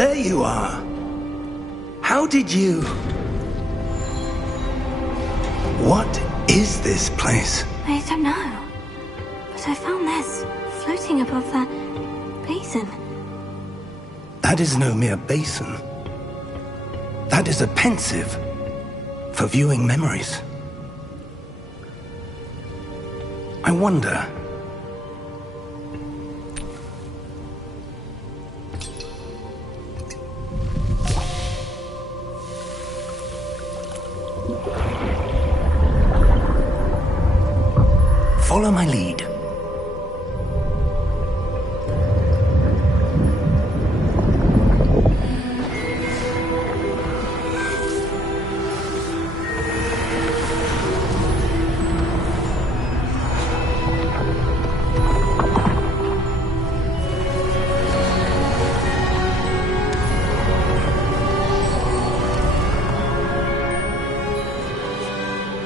There you are. How did you... What is this place? I don't know. But I found this floating above that basin. That is no mere basin. That is a pensive for viewing memories. I wonder... Follow my lead.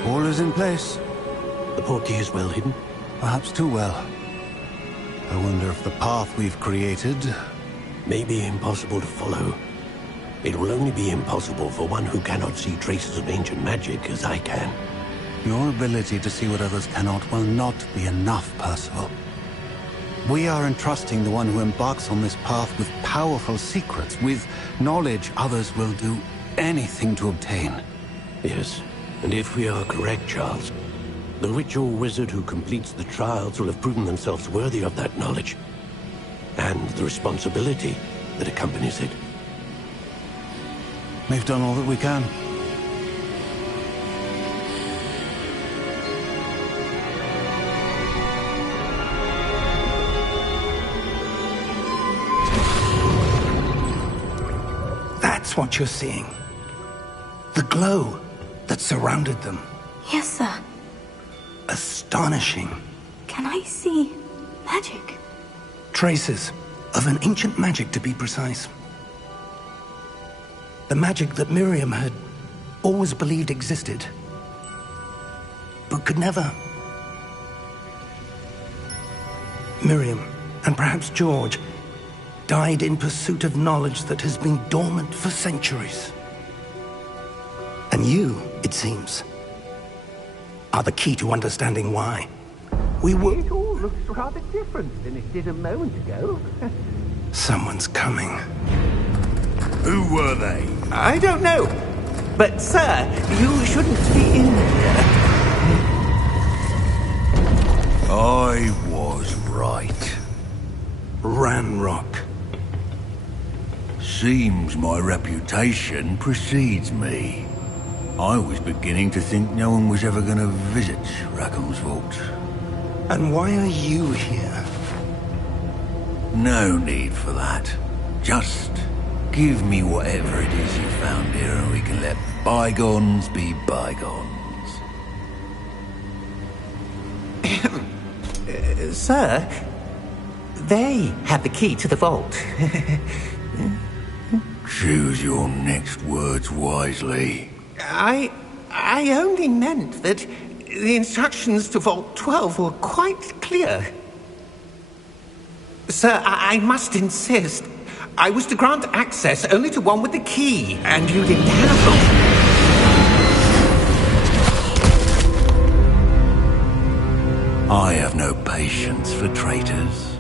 All is in place. The portkey is well hidden. Perhaps too well. I wonder if the path we've created... May be impossible to follow. It will only be impossible for one who cannot see traces of ancient magic as I can. Your ability to see what others cannot will not be enough, Percival. We are entrusting the one who embarks on this path with powerful secrets, with knowledge others will do anything to obtain. Yes, and if we are correct, Charles, the witch or wizard who completes the trials will have proven themselves worthy of that knowledge, and the responsibility that accompanies it. We've done all that we can. That's what you're seeing. The glow that surrounded them. Yes, sir. Astonishing. Can I see magic? Traces of an ancient magic, to be precise. The magic that Miriam had always believed existed, but could never. Miriam, and perhaps George, died in pursuit of knowledge that has been dormant for centuries. And you, it seems, are the key to understanding why. It all looks rather different than it did a moment ago. Someone's coming. Who were they? I don't know. But, sir, you shouldn't be in here. I was right. Ranrock. Seems my reputation precedes me. I was beginning to think no one was ever going to visit Rackham's vault. And why are you here? No need for that. Just give me whatever it is you found here and we can let bygones be bygones. Sir, they have the key to the vault. Choose your next words wisely. I only meant that the instructions to Vault 12 were quite clear. Sir, I must insist. I was to grant access only to one with the key, and you didn't have them. I have no patience for traitors.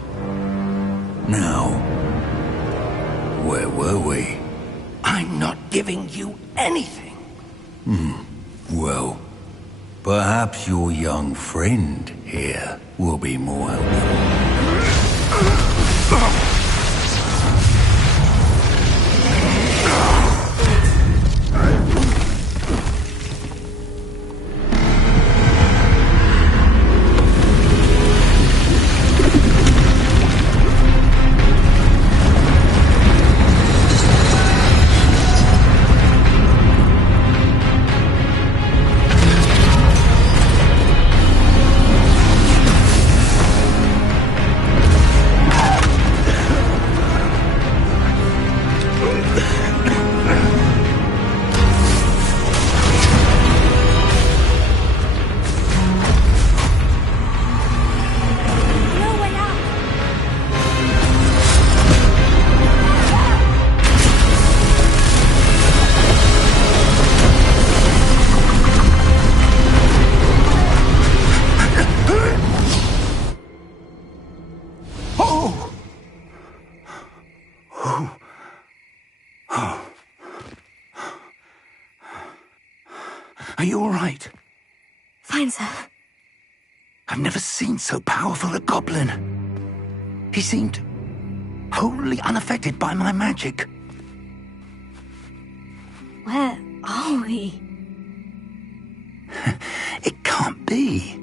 Now, where were we? I'm not giving you anything. Well, perhaps your young friend here will be more helpful. you all right? Fine, sir. I've never seen so powerful a goblin. He seemed wholly unaffected by my magic. Where are we? It can't be.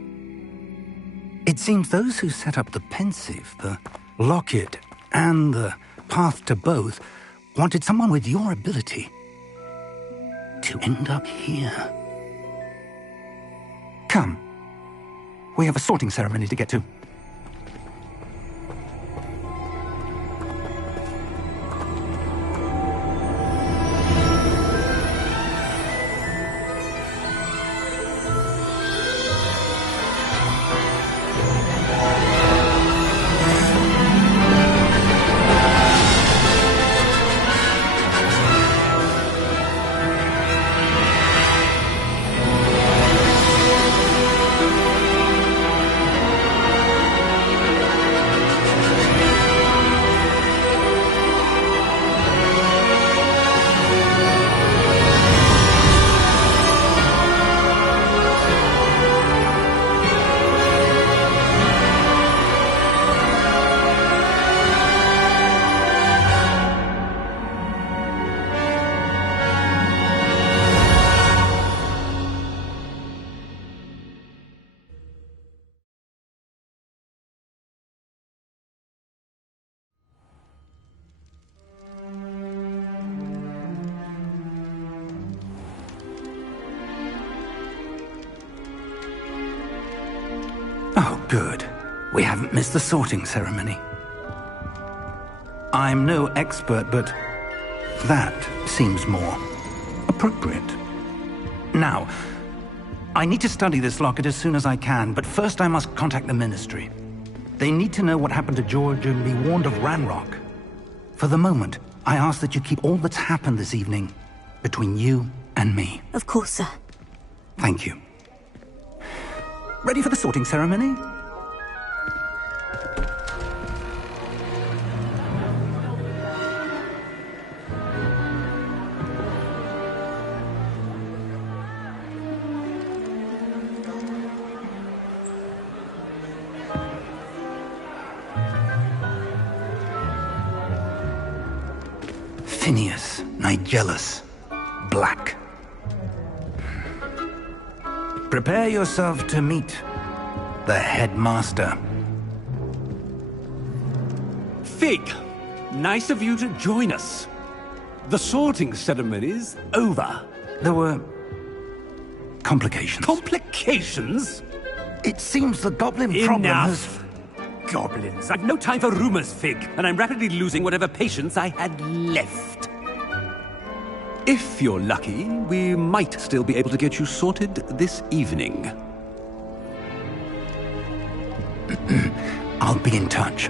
It seems those who set up the pensive, the locket, and the path to both wanted someone with your ability to end up here. Come. We have a sorting ceremony to get to. Oh, good. We haven't missed the sorting ceremony. I'm no expert, but that seems more appropriate. Now, I need to study this locket as soon as I can, but first I must contact the Ministry. They need to know what happened to George and be warned of Ranrock. For the moment, I ask that you keep all that's happened this evening between you and me. Of course, sir. Thank you. Ready for the sorting ceremony? Phineas, Nigellus, Black. Prepare yourself to meet the headmaster. Fig, nice of you to join us. The sorting ceremony's over. There were complications. Complications? It seems the goblin problem has... Enough! Goblins. I've no time for rumors, Fig, and I'm rapidly losing whatever patience I had left. If you're lucky, we might still be able to get you sorted this evening. I'll be in touch.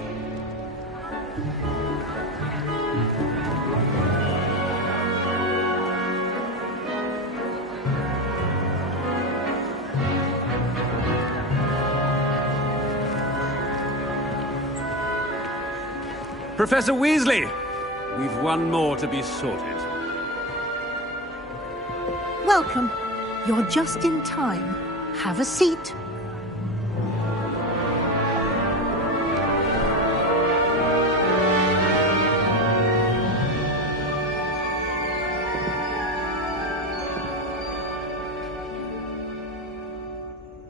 Professor Weasley, we've one more to be sorted. Welcome. You're just in time. Have a seat.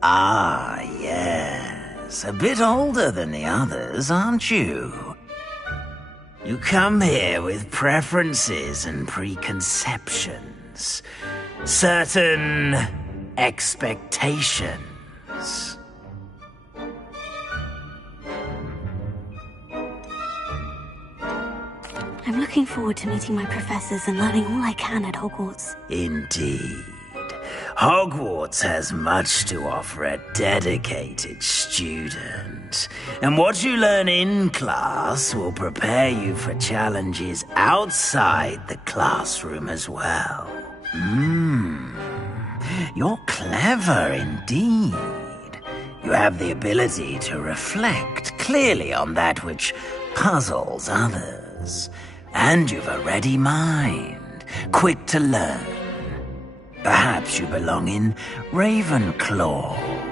Ah, yes. A bit older than the others, aren't you? You come here with preferences and preconceptions. Certain expectations. I'm looking forward to meeting my professors and learning all I can at Hogwarts. Indeed. Hogwarts has much to offer a dedicated student. And what you learn in class will prepare you for challenges outside the classroom as well. You're clever indeed. You have the ability to reflect clearly on that which puzzles others. And you've a ready mind, quick to learn. Perhaps you belong in Ravenclaw.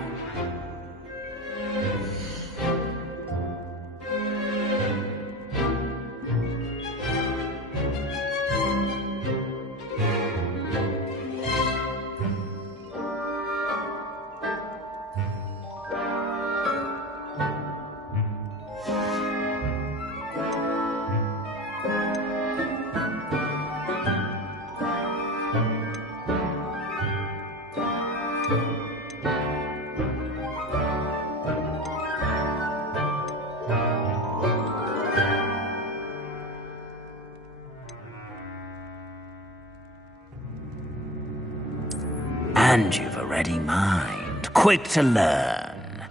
And you've a ready mind, quick to learn.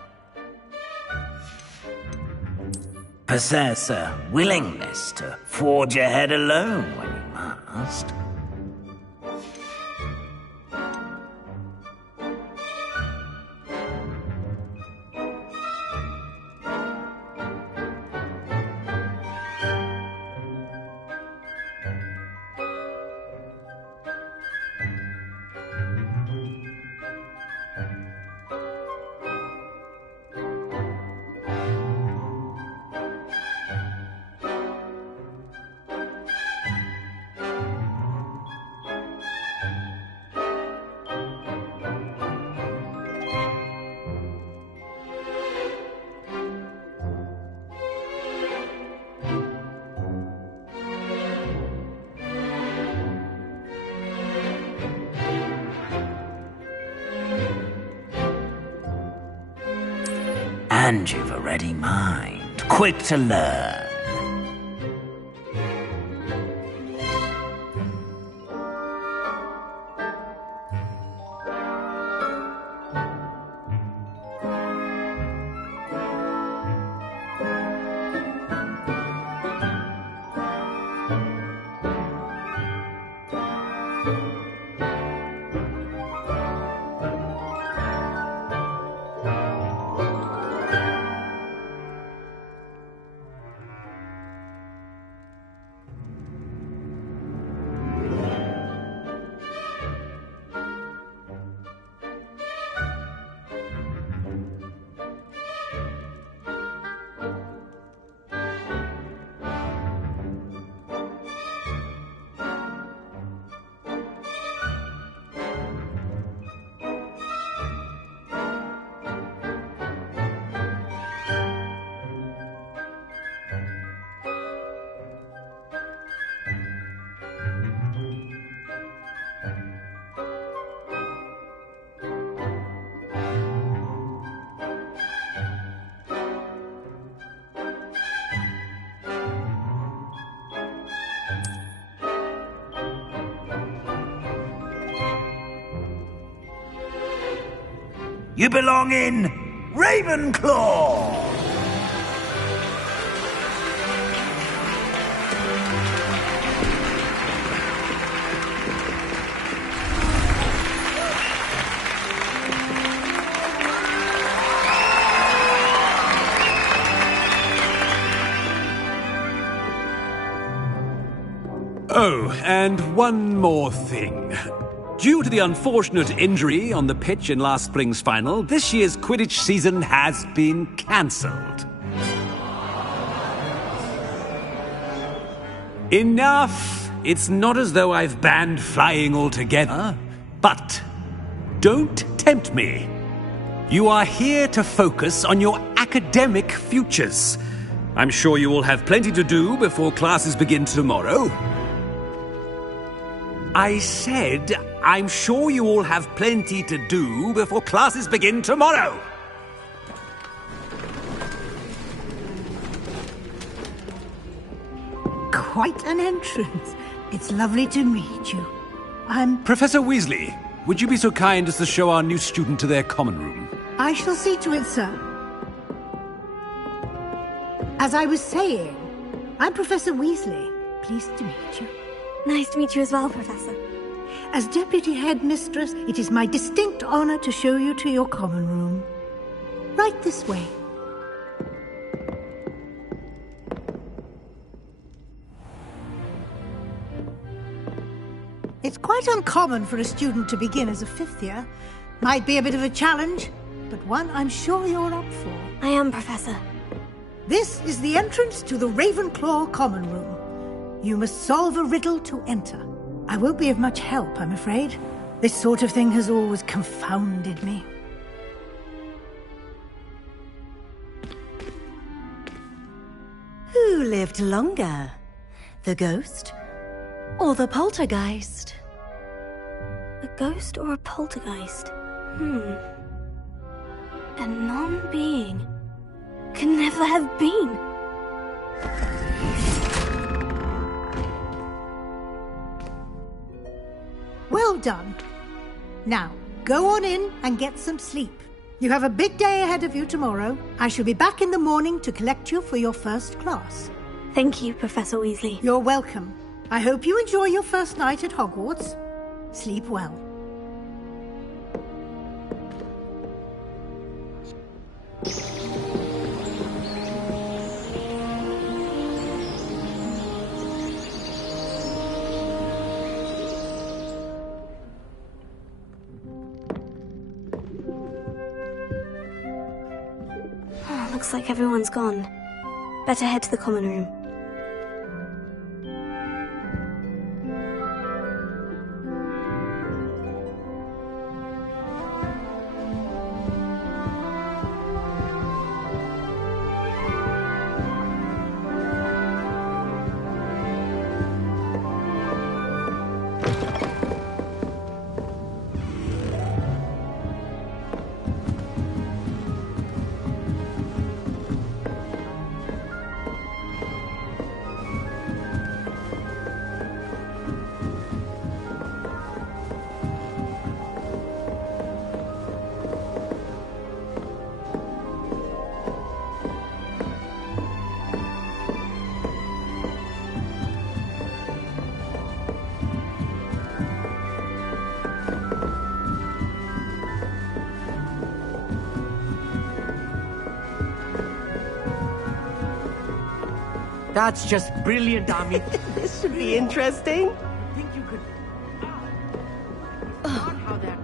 Possess a willingness to forge ahead alone when you must. And you've a ready mind, quick to learn. You belong in Ravenclaw! Oh, and one more thing. Due to the unfortunate injury on the pitch in last spring's final, this year's Quidditch season has been cancelled. Enough! It's not as though I've banned flying altogether. But don't tempt me. You are here to focus on your academic futures. I'm sure you will have plenty to do before classes begin tomorrow. I said, I'm sure you all have plenty to do before classes begin tomorrow. Quite an entrance. It's lovely to meet you. I'm... Professor Weasley, would you be so kind as to show our new student to their common room? I shall see to it, sir. As I was saying, I'm Professor Weasley. Pleased to meet you. Nice to meet you as well, Professor. As Deputy Headmistress, it is my distinct honor to show you to your common room. Right this way. It's quite uncommon for a student to begin as a fifth year. Might be a bit of a challenge, but one I'm sure you're up for. I am, Professor. This is the entrance to the Ravenclaw Common Room. You must solve a riddle to enter. I won't be of much help, I'm afraid. This sort of thing has always confounded me. Who lived longer? The ghost or the poltergeist? A ghost or a poltergeist? A non-being can never have been. Well done. Now, go on in and get some sleep. You have a big day ahead of you tomorrow. I shall be back in the morning to collect you for your first class. Thank you, Professor Weasley. You're welcome. I hope you enjoy your first night at Hogwarts. Sleep well. Looks like everyone's gone. Better head to the common room. That's just brilliant, Ami. This should be interesting. I think you could... How that...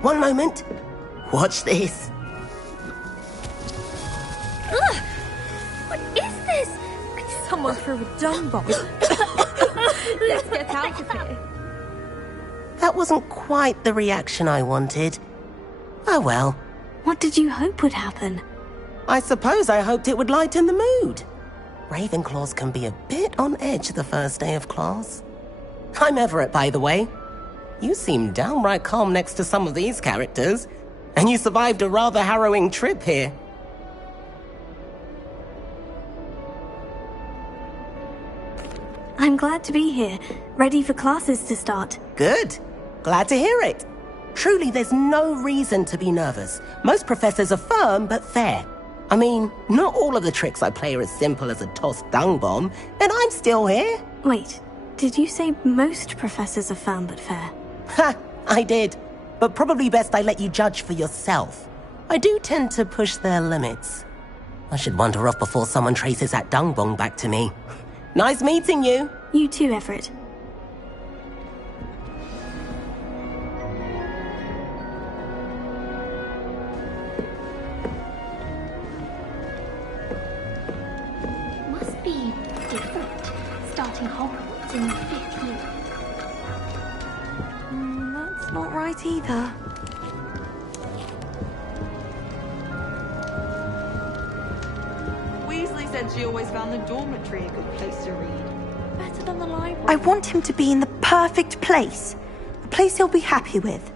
One moment. Watch this. What is this? Someone threw a dung bomb. Let's get out of here. That wasn't quite the reaction I wanted. Oh well. What did you hope would happen? I suppose I hoped it would lighten the mood. Ravenclaws can be a bit on edge the first day of class. I'm Everett, by the way. You seem downright calm next to some of these characters, and you survived a rather harrowing trip here. I'm glad to be here, ready for classes to start. Good. Glad to hear it. Truly, there's no reason to be nervous. Most professors are firm but fair. I mean, not all of the tricks I play are as simple as a tossed dung bomb, and I'm still here. Wait, did you say most professors are firm but fair? Ha, I did. But probably best I let you judge for yourself. I do tend to push their limits. I should wander off before someone traces that dung bomb back to me. Nice meeting you. You too, Everett. Must be different, starting Hogwarts in the 5th year. That's not right either. Weasley said she always found the dormitory a good place to read. Better than the library. I want him to be in the perfect place. A place he'll be happy with.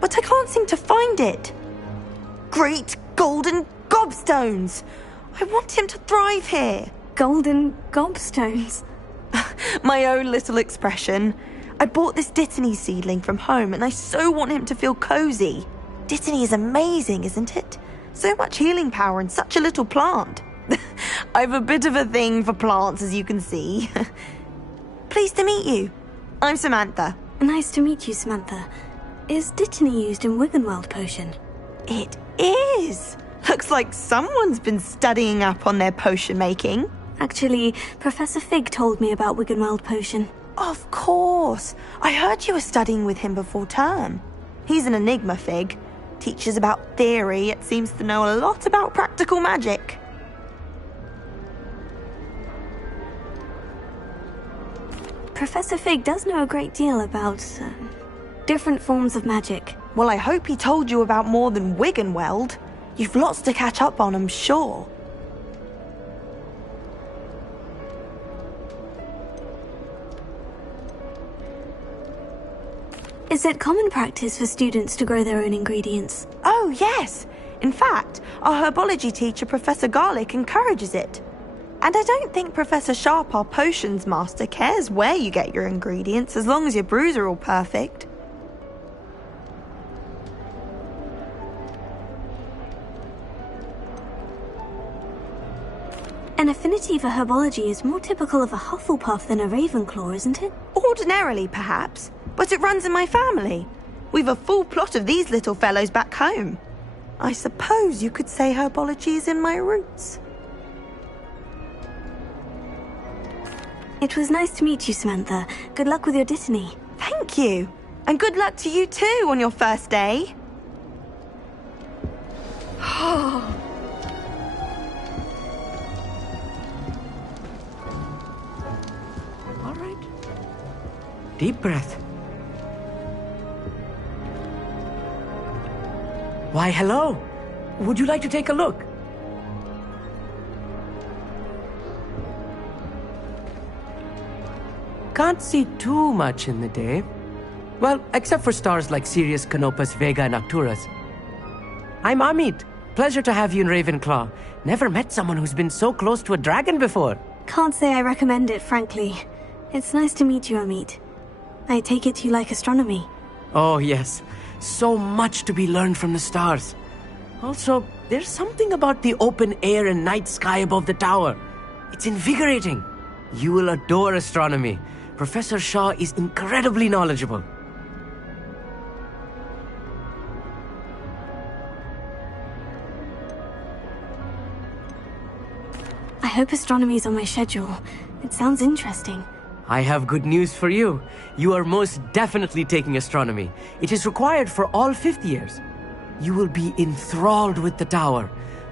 But I can't seem to find it. Great golden gobstones! I want him to thrive here. Golden gobstones? My own little expression. I bought this Dittany seedling from home and I so want him to feel cozy. Dittany is amazing, isn't it? So much healing power in such a little plant. I've a bit of a thing for plants, as you can see. Pleased to meet you. I'm Samantha. Nice to meet you, Samantha. Is Dittany used in Wiggenweld potion? It is. Looks like someone's been studying up on their potion making. Actually, Professor Fig told me about Wiggenweld potion. Of course. I heard you were studying with him before term. He's an enigma fig. Teaches about theory, yet seems to know a lot about practical magic. Professor Fig does know a great deal about different forms of magic. Well, I hope he told you about more than Wiggenweld. You've lots to catch up on, I'm sure. Is it common practice for students to grow their own ingredients? Oh, yes. In fact, our herbology teacher, Professor Garlick, encourages it. And I don't think Professor Sharp, our potions master, cares where you get your ingredients, as long as your brews are all perfect. An affinity for herbology is more typical of a Hufflepuff than a Ravenclaw, isn't it? Ordinarily, perhaps, but it runs in my family. We've a full plot of these little fellows back home. I suppose you could say herbology is in my roots. It was nice to meet you, Samantha. Good luck with your dittany. Thank you. And good luck to you too on your first day. All right. Deep breath. Why, hello. Would you like to take a look? Can't see too much in the day. Well, except for stars like Sirius, Canopus, Vega, and Arcturus. I'm Amit. Pleasure to have you in Ravenclaw. Never met someone who's been so close to a dragon before. Can't say I recommend it, frankly. It's nice to meet you, Amit. I take it you like astronomy. Oh, yes. So much to be learned from the stars. Also, there's something about the open air and night sky above the tower. It's invigorating. You will adore astronomy. Professor Shaw is incredibly knowledgeable. I hope astronomy's on my schedule. It sounds interesting. I have good news for you. You are most definitely taking astronomy. It is required for all fifth years. You will be enthralled with the tower.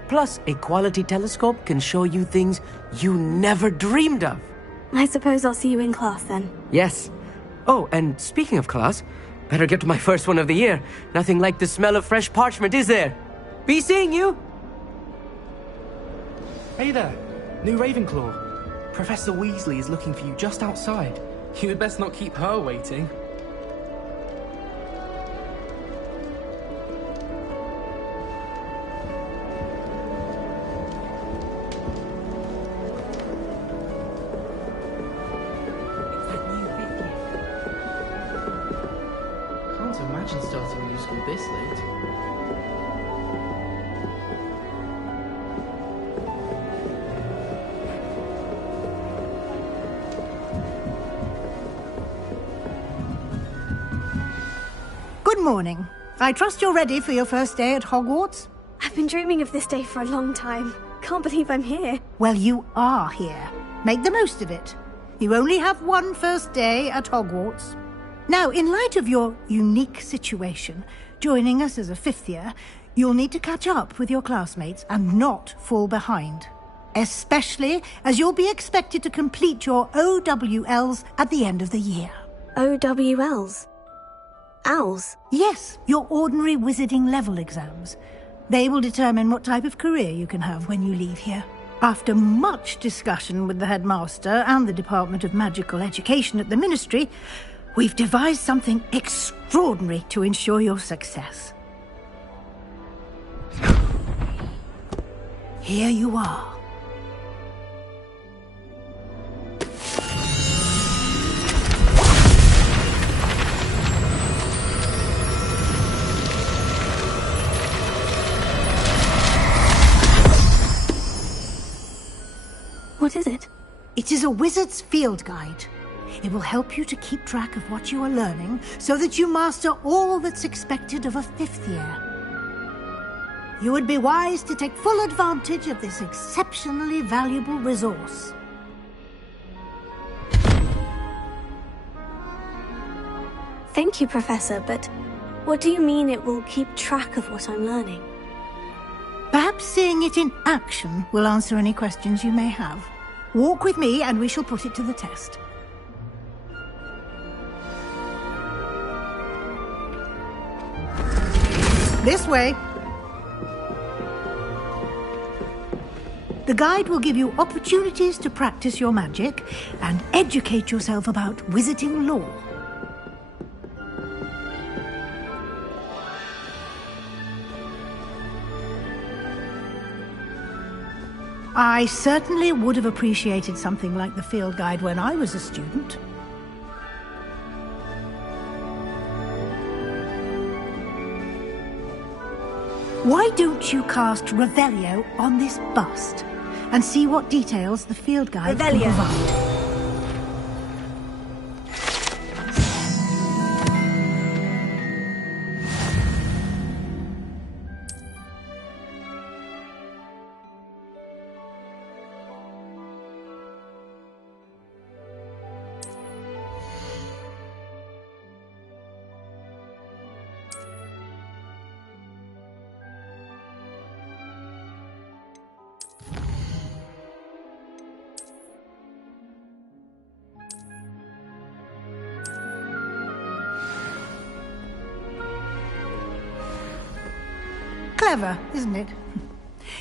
Plus, a quality telescope can show you things you never dreamed of. I suppose I'll see you in class then. Yes. Oh, and speaking of class, better get to my first one of the year. Nothing like the smell of fresh parchment, is there? Be seeing you! Hey there, new Ravenclaw. Professor Weasley is looking for you just outside. You had best not keep her waiting. Can't imagine starting new school this late. Good morning. I trust you're ready for your first day at Hogwarts? I've been dreaming of this day for a long time. Can't believe I'm here. Well, you are here. Make the most of it. You only have one first day at Hogwarts. Now, in light of your unique situation, joining us as a fifth year, you'll need to catch up with your classmates and not fall behind. Especially as you'll be expected to complete your OWLs at the end of the year. OWLs? Owls? Yes, your ordinary wizarding level exams. They will determine what type of career you can have when you leave here. After much discussion with the headmaster and the Department of Magical Education at the Ministry, we've devised something extraordinary to ensure your success. Here you are. What is it? It is a wizard's field guide. It will help you to keep track of what you are learning so that you master all that's expected of a fifth year. You would be wise to take full advantage of this exceptionally valuable resource. Thank you, Professor, but what do you mean it will keep track of what I'm learning? Perhaps seeing it in action will answer any questions you may have. Walk with me and we shall put it to the test. This way. The guide will give you opportunities to practice your magic and educate yourself about wizarding lore. I certainly would have appreciated something like the field guide when I was a student. Why don't you cast Revelio on this bust and see what details the field guide can provide? Clever, isn't it?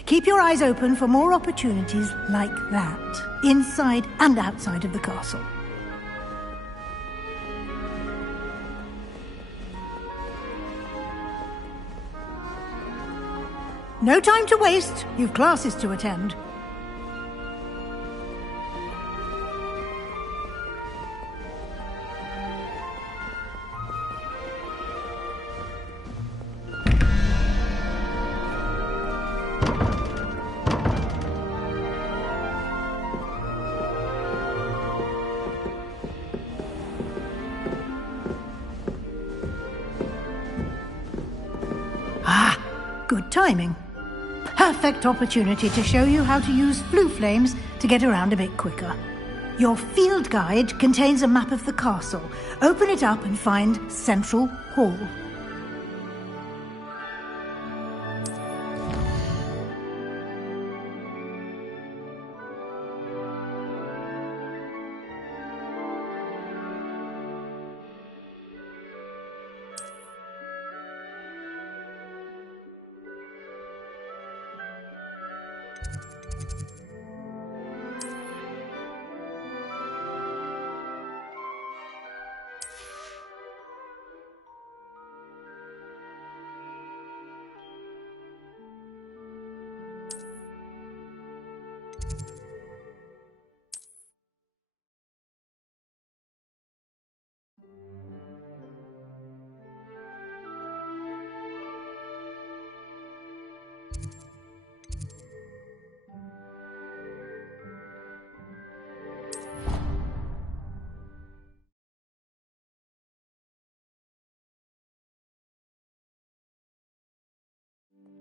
Keep your eyes open for more opportunities like that, inside and outside of the castle. No time to waste. You've classes to attend. Good timing. Perfect opportunity to show you how to use blue flames to get around a bit quicker. Your field guide contains a map of the castle. Open it up and find Central Hall.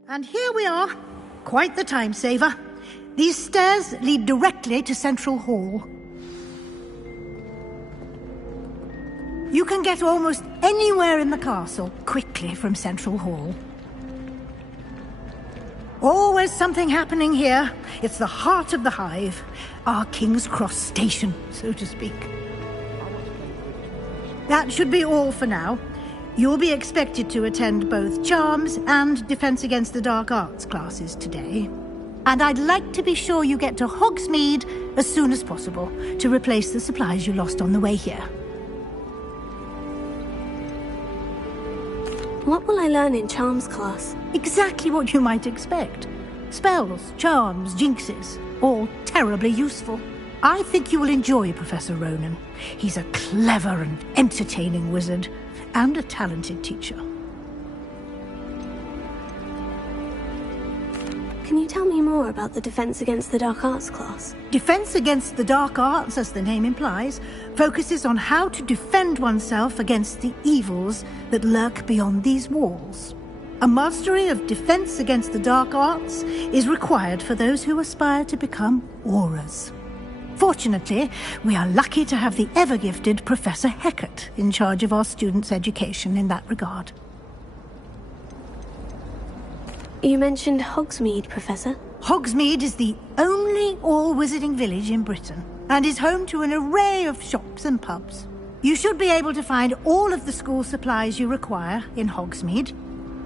And here we are. Quite the time saver. These stairs lead directly to Central Hall. You can get almost anywhere in the castle quickly from Central Hall. Always something happening here. It's the heart of the hive. Our King's Cross station, so to speak. That should be all for now. You'll be expected to attend both Charms and Defense Against the Dark Arts classes today. And I'd like to be sure you get to Hogsmeade as soon as possible to replace the supplies you lost on the way here. What will I learn in Charms class? Exactly what you might expect. Spells, charms, jinxes, all terribly useful. I think you will enjoy Professor Ronan. He's a clever and entertaining wizard, and a talented teacher. Can you tell me more about the Defense Against the Dark Arts class? Defense Against the Dark Arts, as the name implies, focuses on how to defend oneself against the evils that lurk beyond these walls. A mastery of Defense Against the Dark Arts is required for those who aspire to become auras. Fortunately, we are lucky to have the ever-gifted Professor Heckert in charge of our students' education in that regard. You mentioned Hogsmeade, Professor. Hogsmeade is the only all-wizarding village in Britain and is home to an array of shops and pubs. You should be able to find all of the school supplies you require in Hogsmeade.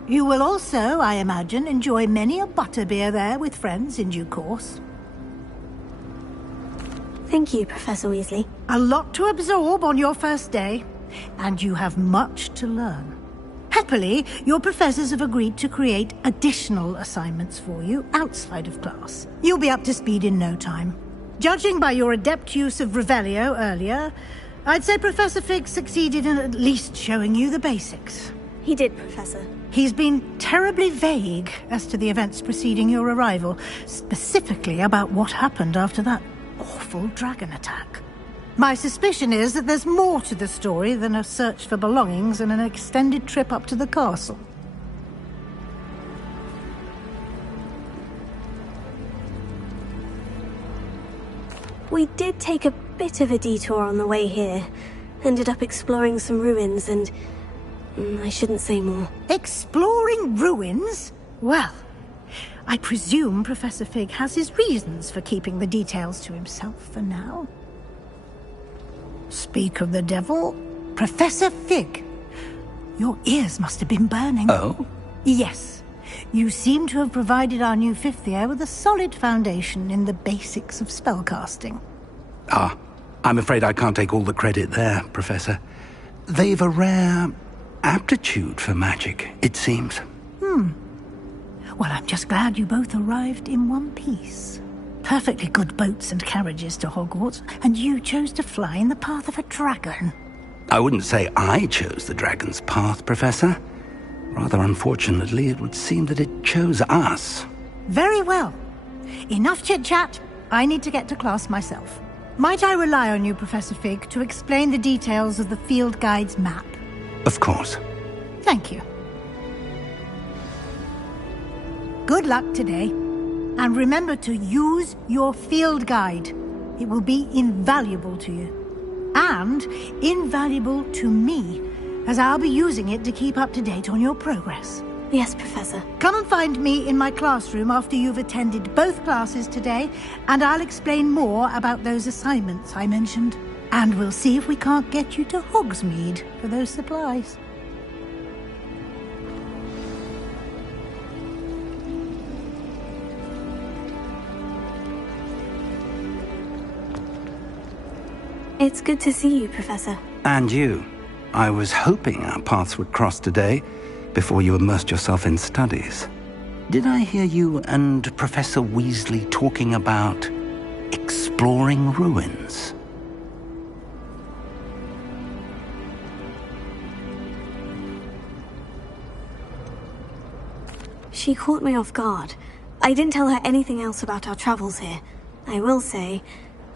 You will also, I imagine, enjoy many a butterbeer there with friends in due course. Thank you, Professor Weasley. A lot to absorb on your first day, and you have much to learn. Happily, your professors have agreed to create additional assignments for you outside of class. You'll be up to speed in no time. Judging by your adept use of Revelio earlier, I'd say Professor Fig succeeded in at least showing you the basics. He did, Professor. He's been terribly vague as to the events preceding your arrival, specifically about what happened after that awful dragon attack. My suspicion is that there's more to the story than a search for belongings and an extended trip up to the castle. We did take a bit of a detour on the way here. Ended up exploring some ruins and... I shouldn't say more. Exploring ruins? Well, I presume Professor Fig has his reasons for keeping the details to himself for now. Speak of the devil, Professor Fig. Your ears must have been burning. Oh? Yes. You seem to have provided our new fifth year with a solid foundation in the basics of spellcasting. Ah, I'm afraid I can't take all the credit there, Professor. They've a rare aptitude for magic, it seems. Well, I'm just glad you both arrived in one piece. Perfectly good boats and carriages to Hogwarts, and you chose to fly in the path of a dragon. I wouldn't say I chose the dragon's path, Professor. Rather unfortunately, it would seem that it chose us. Very well. Enough chit-chat. I need to get to class myself. Might I rely on you, Professor Fig, to explain the details of the field guide's map? Of course. Thank you. Good luck today. And remember to use your field guide. It will be invaluable to you. And invaluable to me, as I'll be using it to keep up to date on your progress. Yes, Professor. Come and find me in my classroom after you've attended both classes today, and I'll explain more about those assignments I mentioned. And we'll see if we can't get you to Hogsmeade for those supplies. It's good to see you, Professor. And you. I was hoping our paths would cross today, before you immersed yourself in studies. Did I hear you and Professor Weasley talking about exploring ruins? She caught me off guard. I didn't tell her anything else about our travels here. I will say,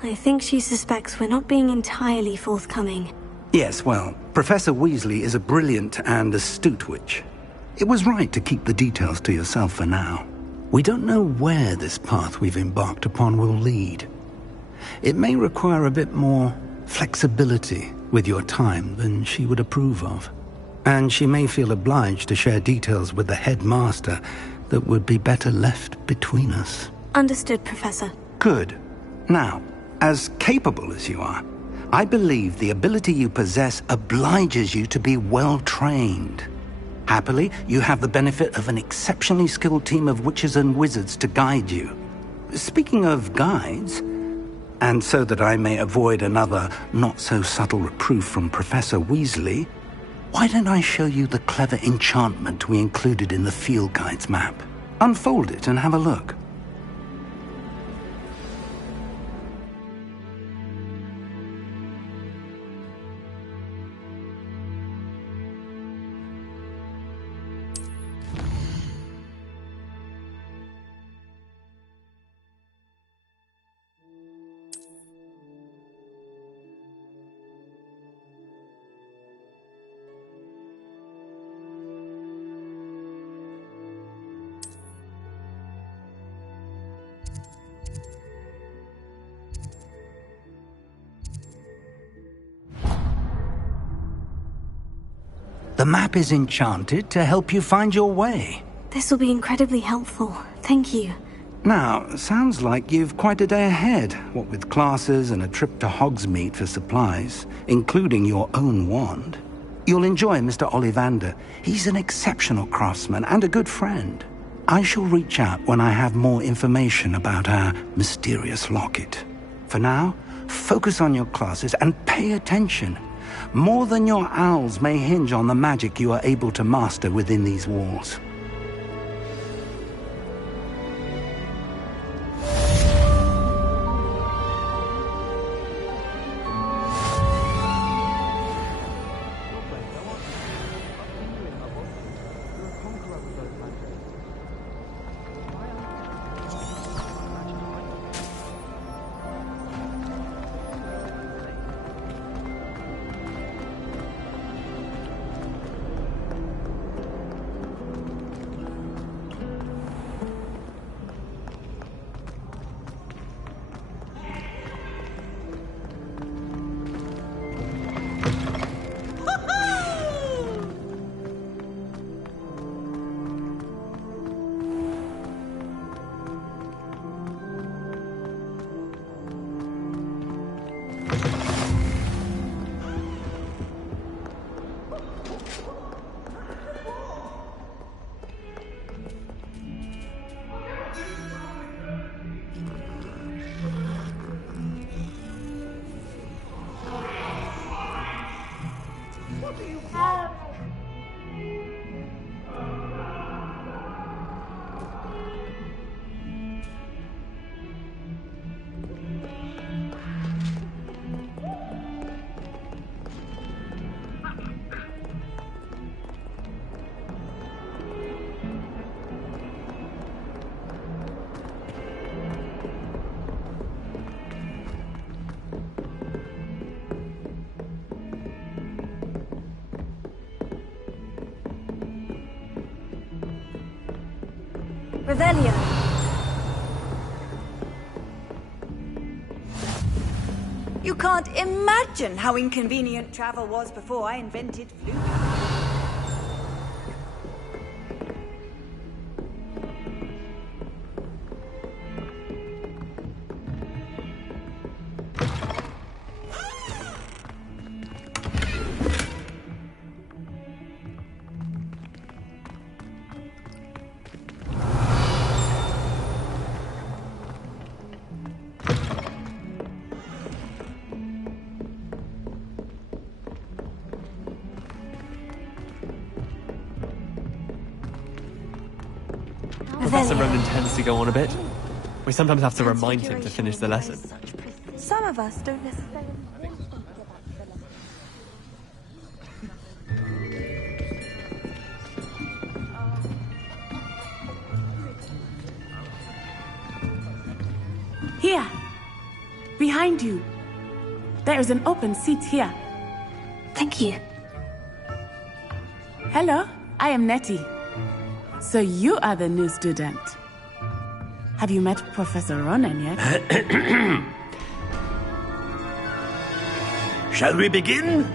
I think she suspects we're not being entirely forthcoming. Yes, well, Professor Weasley is a brilliant and astute witch. It was right to keep the details to yourself for now. We don't know where this path we've embarked upon will lead. It may require a bit more flexibility with your time than she would approve of. And she may feel obliged to share details with the headmaster that would be better left between us. Understood, Professor. Good. Now, as capable as you are, I believe the ability you possess obliges you to be well-trained. Happily, you have the benefit of an exceptionally skilled team of witches and wizards to guide you. Speaking of guides, and so that I may avoid another not-so-subtle reproof from Professor Weasley, why don't I show you the clever enchantment we included in the field guide's map? Unfold it and have a look. The map is enchanted to help you find your way. This will be incredibly helpful. Thank you. Now, sounds like you've quite a day ahead, what with classes and a trip to Hogsmeade for supplies, including your own wand. You'll enjoy Mr. Ollivander. He's an exceptional craftsman and a good friend. I shall reach out when I have more information about our mysterious locket. For now, focus on your classes and pay attention. More than your owls may hinge on the magic you are able to master within these walls. Revelio. You can't imagine how inconvenient travel was before I invented flu. Professor Ronan tends to go on a bit. We sometimes have to remind him to finish the lesson. Some of us don't necessarily. Here! Behind you! There is an open seat here. Thank you. Hello, I am Nettie. So you are the new student. Have you met Professor Ronan yet? Shall we begin?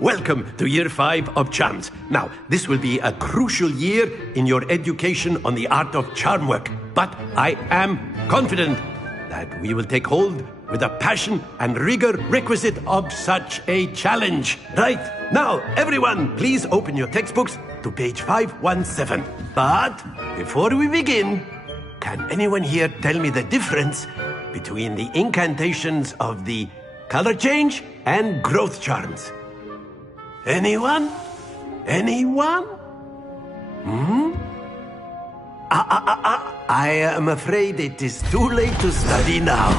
Welcome to Year 5 of Charms. Now, this will be a crucial year in your education on the art of charm work, but I am confident that we will take hold with the passion and rigor requisite of such a challenge. Right, now, everyone, please open your textbooks to page 517. But before we begin, can anyone here tell me the difference between the incantations of the color change and growth charms? Anyone? Anyone? I am afraid it is too late to study now.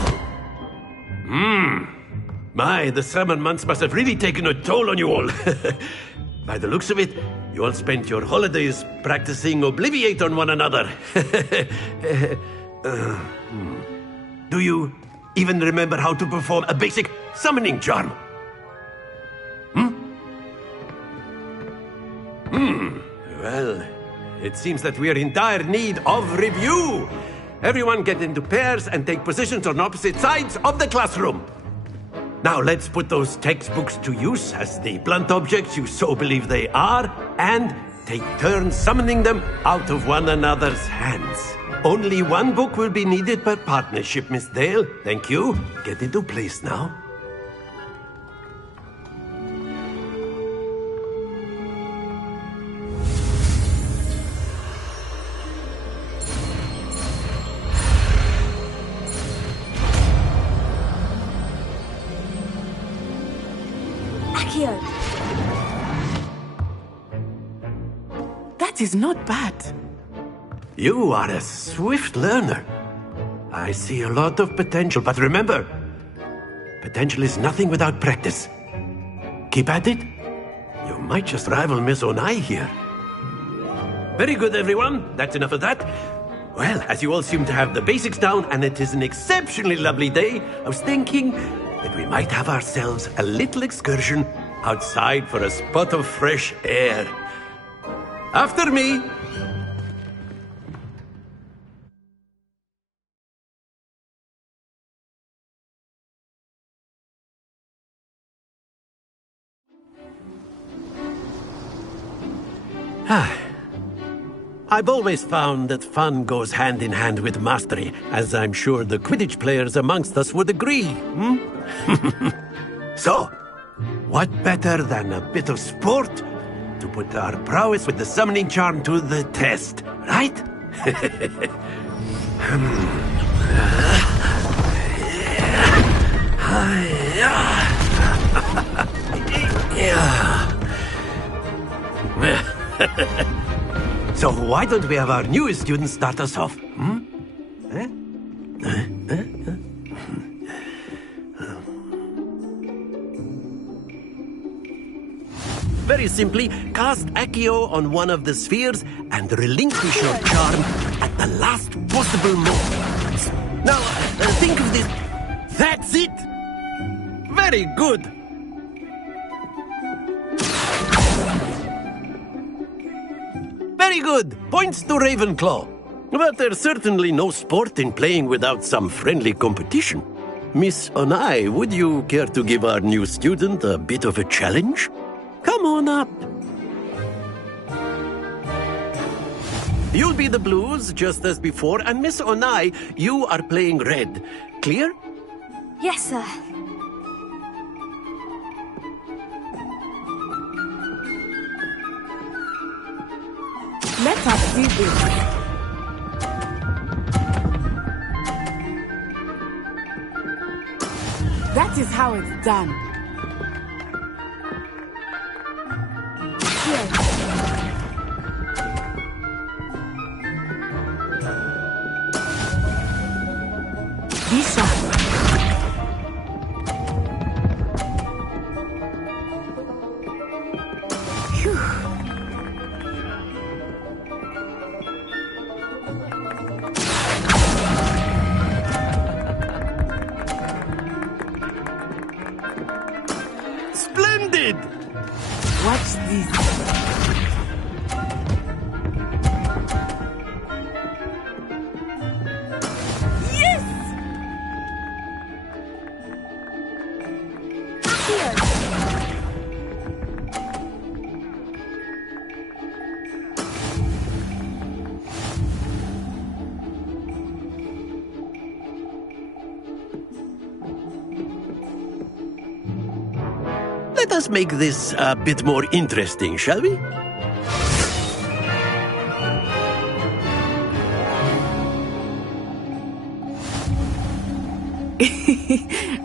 My, the summer months must have really taken a toll on you all. By the looks of it, you all spent your holidays practicing Obliviate on one another. Do you even remember how to perform a basic summoning charm? Well, it seems that we are in dire need of review. Everyone get into pairs and take positions on opposite sides of the classroom. Now let's put those textbooks to use as the blunt objects you so believe they are, and take turns summoning them out of one another's hands. Only one book will be needed per partnership, Miss Dale. Thank you. Get into place now. Accio. That is not bad. You are a swift learner. I see a lot of potential, but remember, potential is nothing without practice. Keep at it. You might just rival Miss Onai here. Very good, everyone. That's enough of that. Well, as you all seem to have the basics down, and it is an exceptionally lovely day, I was thinking that we might have ourselves a little excursion outside for a spot of fresh air. After me. I've always found that fun goes hand in hand with mastery, as I'm sure the Quidditch players amongst us would agree. So, what better than a bit of sport to put our prowess with the summoning charm to the test, right? So why don't we have our newest student start us off? Very simply, cast Accio on one of the spheres and relinquish your charm at the last possible moment. Now, think of this. That's it! Very good! Very good! Points to Ravenclaw. But there's certainly no sport in playing without some friendly competition. Miss Onai, would you care to give our new student a bit of a challenge? Come on up. You'll be the blues, just as before, and Miss Onai, you are playing red. Clear? Yes, sir. Let us see this. That is how it's done. Be sharp. Splendid! Watch this. Let us make this a bit more interesting, shall we?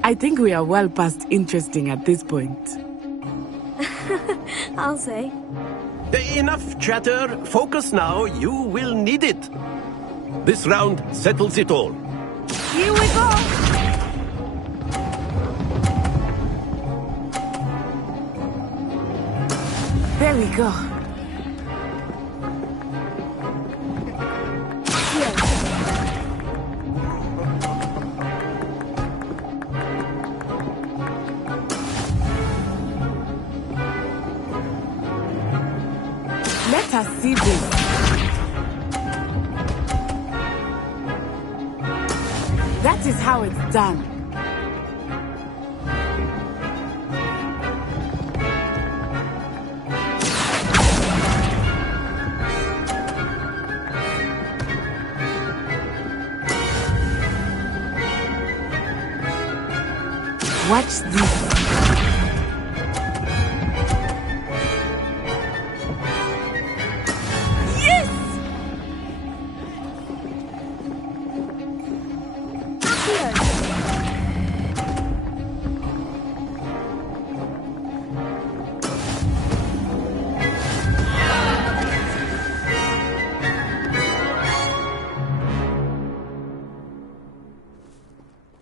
I think we are well past interesting at this point. I'll say. Enough chatter. Focus now. You will need it. This round settles it all. Here we go! There we go. Let us see this. That is how it's done. Watch this.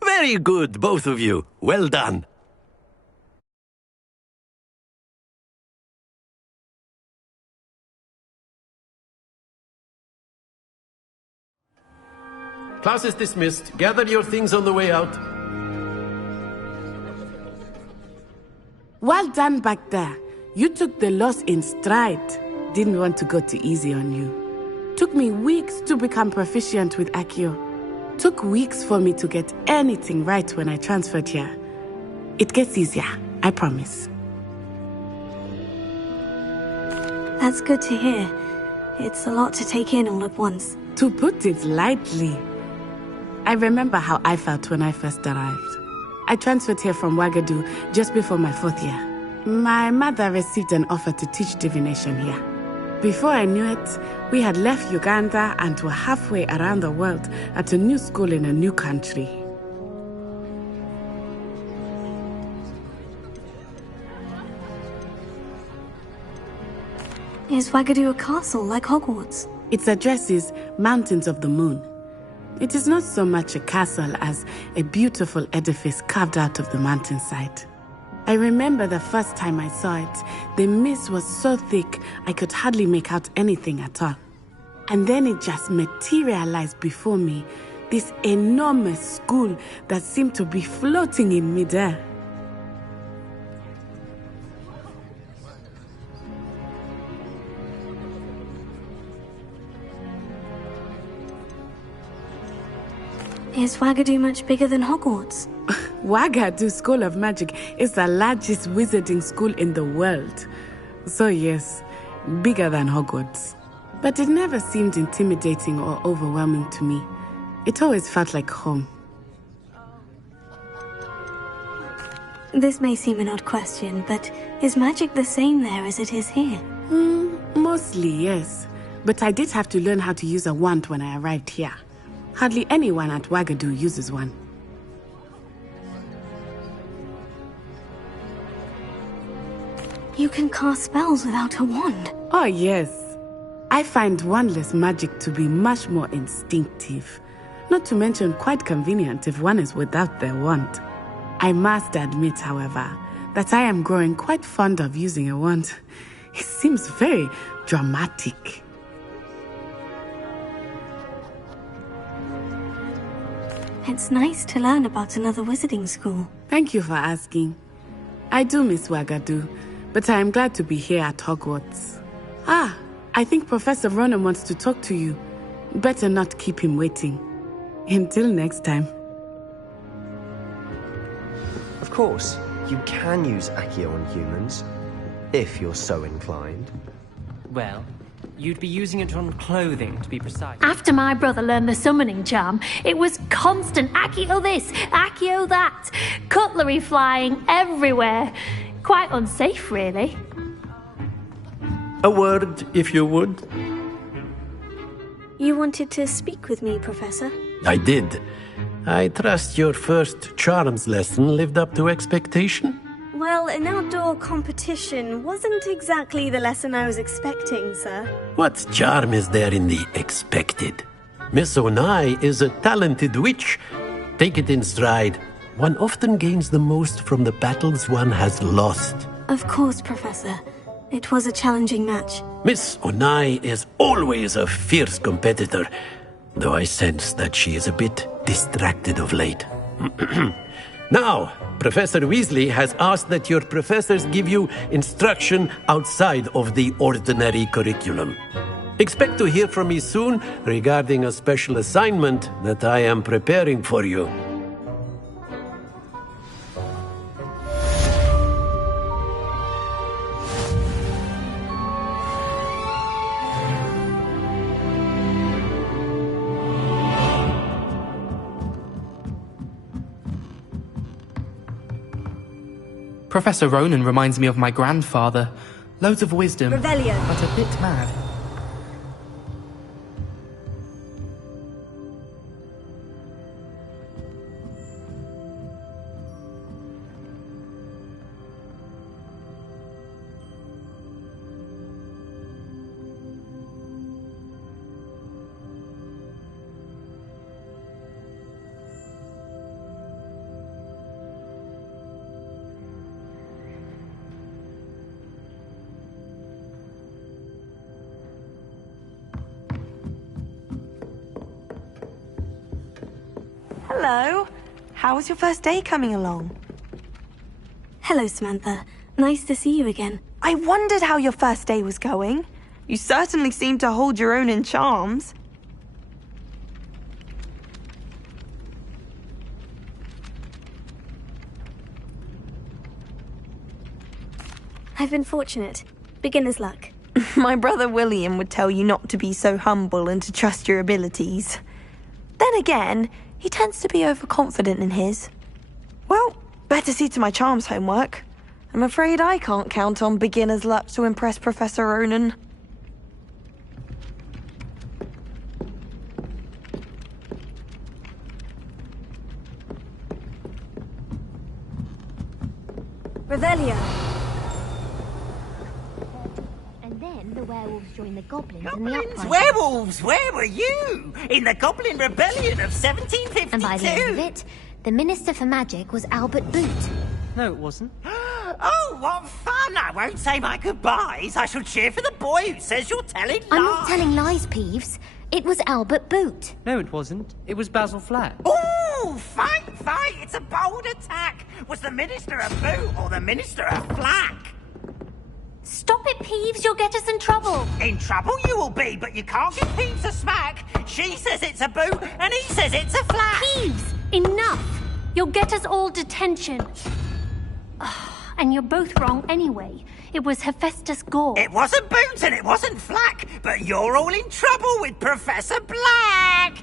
Very good, both of you. Well done. Class is dismissed. Gather your things on the way out. Well done back there. You took the loss in stride. Didn't want to go too easy on you. Took me weeks to become proficient with Accio. Took weeks for me to get anything right when I transferred here. It gets easier, I promise. That's good to hear. It's a lot to take in all at once. To put it lightly. I remember how I felt when I first arrived. I transferred here from Wagadu just before my 4th year. My mother received an offer to teach divination here. Before I knew it, we had left Uganda and were halfway around the world at a new school in a new country. Is Wagadu a castle like Hogwarts? Its address is Mountains of the Moon. It is not so much a castle as a beautiful edifice carved out of the mountainside. I remember the first time I saw it, the mist was so thick I could hardly make out anything at all. And then it just materialized before me, this enormous school that seemed to be floating in midair. Is Wagadu much bigger than Hogwarts? Wagadu School of Magic is the largest wizarding school in the world. So yes, bigger than Hogwarts. But it never seemed intimidating or overwhelming to me. It always felt like home. This may seem an odd question, but is magic the same there as it is here? Mostly, yes. But I did have to learn how to use a wand when I arrived here. Hardly anyone at Wagadu uses one. You can cast spells without a wand. Oh, yes. I find wandless magic to be much more instinctive. Not to mention quite convenient if one is without their wand. I must admit, however, that I am growing quite fond of using a wand. It seems very dramatic. It's nice to learn about another wizarding school. Thank you for asking. I do miss Wagadu, but I am glad to be here at Hogwarts. I think Professor Ronan wants to talk to you. Better not keep him waiting. Until next time. Of course, you can use Accio on humans, if you're so inclined. Well, you'd be using it on clothing, to be precise. After my brother learned the summoning charm, it was constant Accio this, Accio that. Cutlery flying everywhere. Quite unsafe, really. A word, if you would. You wanted to speak with me, Professor? I did. I trust your first charms lesson lived up to expectation? Well, an outdoor competition wasn't exactly the lesson I was expecting, sir. What charm is there in the expected? Miss Onai is a talented witch. Take it in stride. One often gains the most from the battles one has lost. Of course, Professor. It was a challenging match. Miss Onai is always a fierce competitor, though I sense that she is a bit distracted of late. Now, Professor Weasley has asked that your professors give you instruction outside of the ordinary curriculum. Expect to hear from me soon regarding a special assignment that I am preparing for you. Professor Ronan reminds me of my grandfather. Loads of wisdom, Revelio. but a bit mad. Hello. How was your first day coming along? Hello, Samantha. Nice to see you again. I wondered how your first day was going. You certainly seem to hold your own in charms. I've been fortunate. Beginner's luck. My brother William would tell you not to be so humble and to trust your abilities. Then again, he tends to be overconfident in his. Well, better see to my charms homework. I'm afraid I can't count on beginner's luck to impress Professor Ronan. Revelio. And then the werewolves joined the goblins in the Goblins, uprising. werewolves, where were you? In the Goblin Rebellion of 1752? And by the end of it, the Minister for Magic was Albert Boot. No, it wasn't. Oh, what fun! I won't say my goodbyes. I shall cheer for the boy who says you're telling lies. I'm not telling lies, Peeves. It was Albert Boot. No, it wasn't. It was Basil Flat. Ooh, fight! It's a bold attack. Was the Minister a boot or the Minister a flack? Stop it, Peeves. You'll get us in trouble. In trouble you will be, but you can't give Peeves a smack. She says it's a boot, and he says it's a flack. Peeves, enough. You'll get us all detention. And you're both wrong anyway. It was Hephaestus Gore. It wasn't Boot and it wasn't Flack, but you're all in trouble with Professor Black!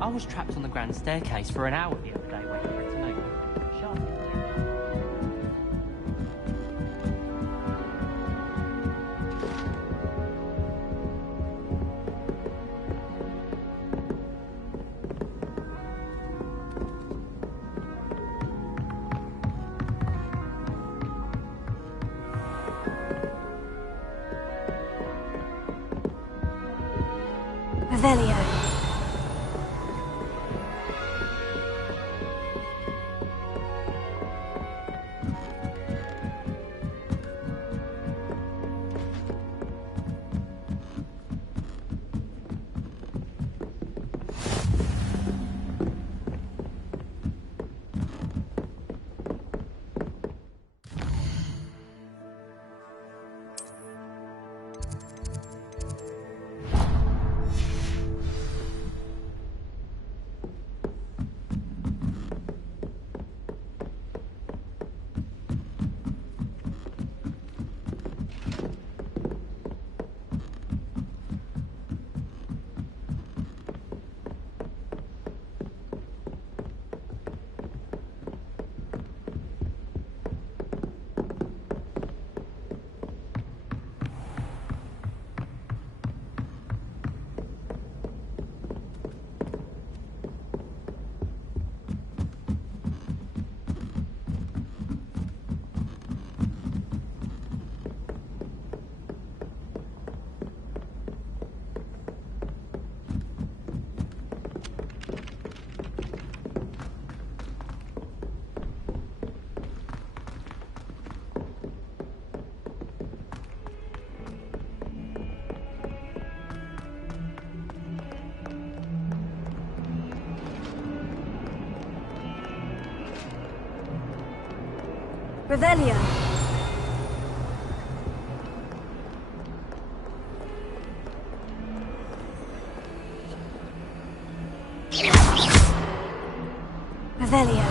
I was trapped on the grand staircase for an hour the other day waiting for it to open. Revelio. Revelio. Revelio.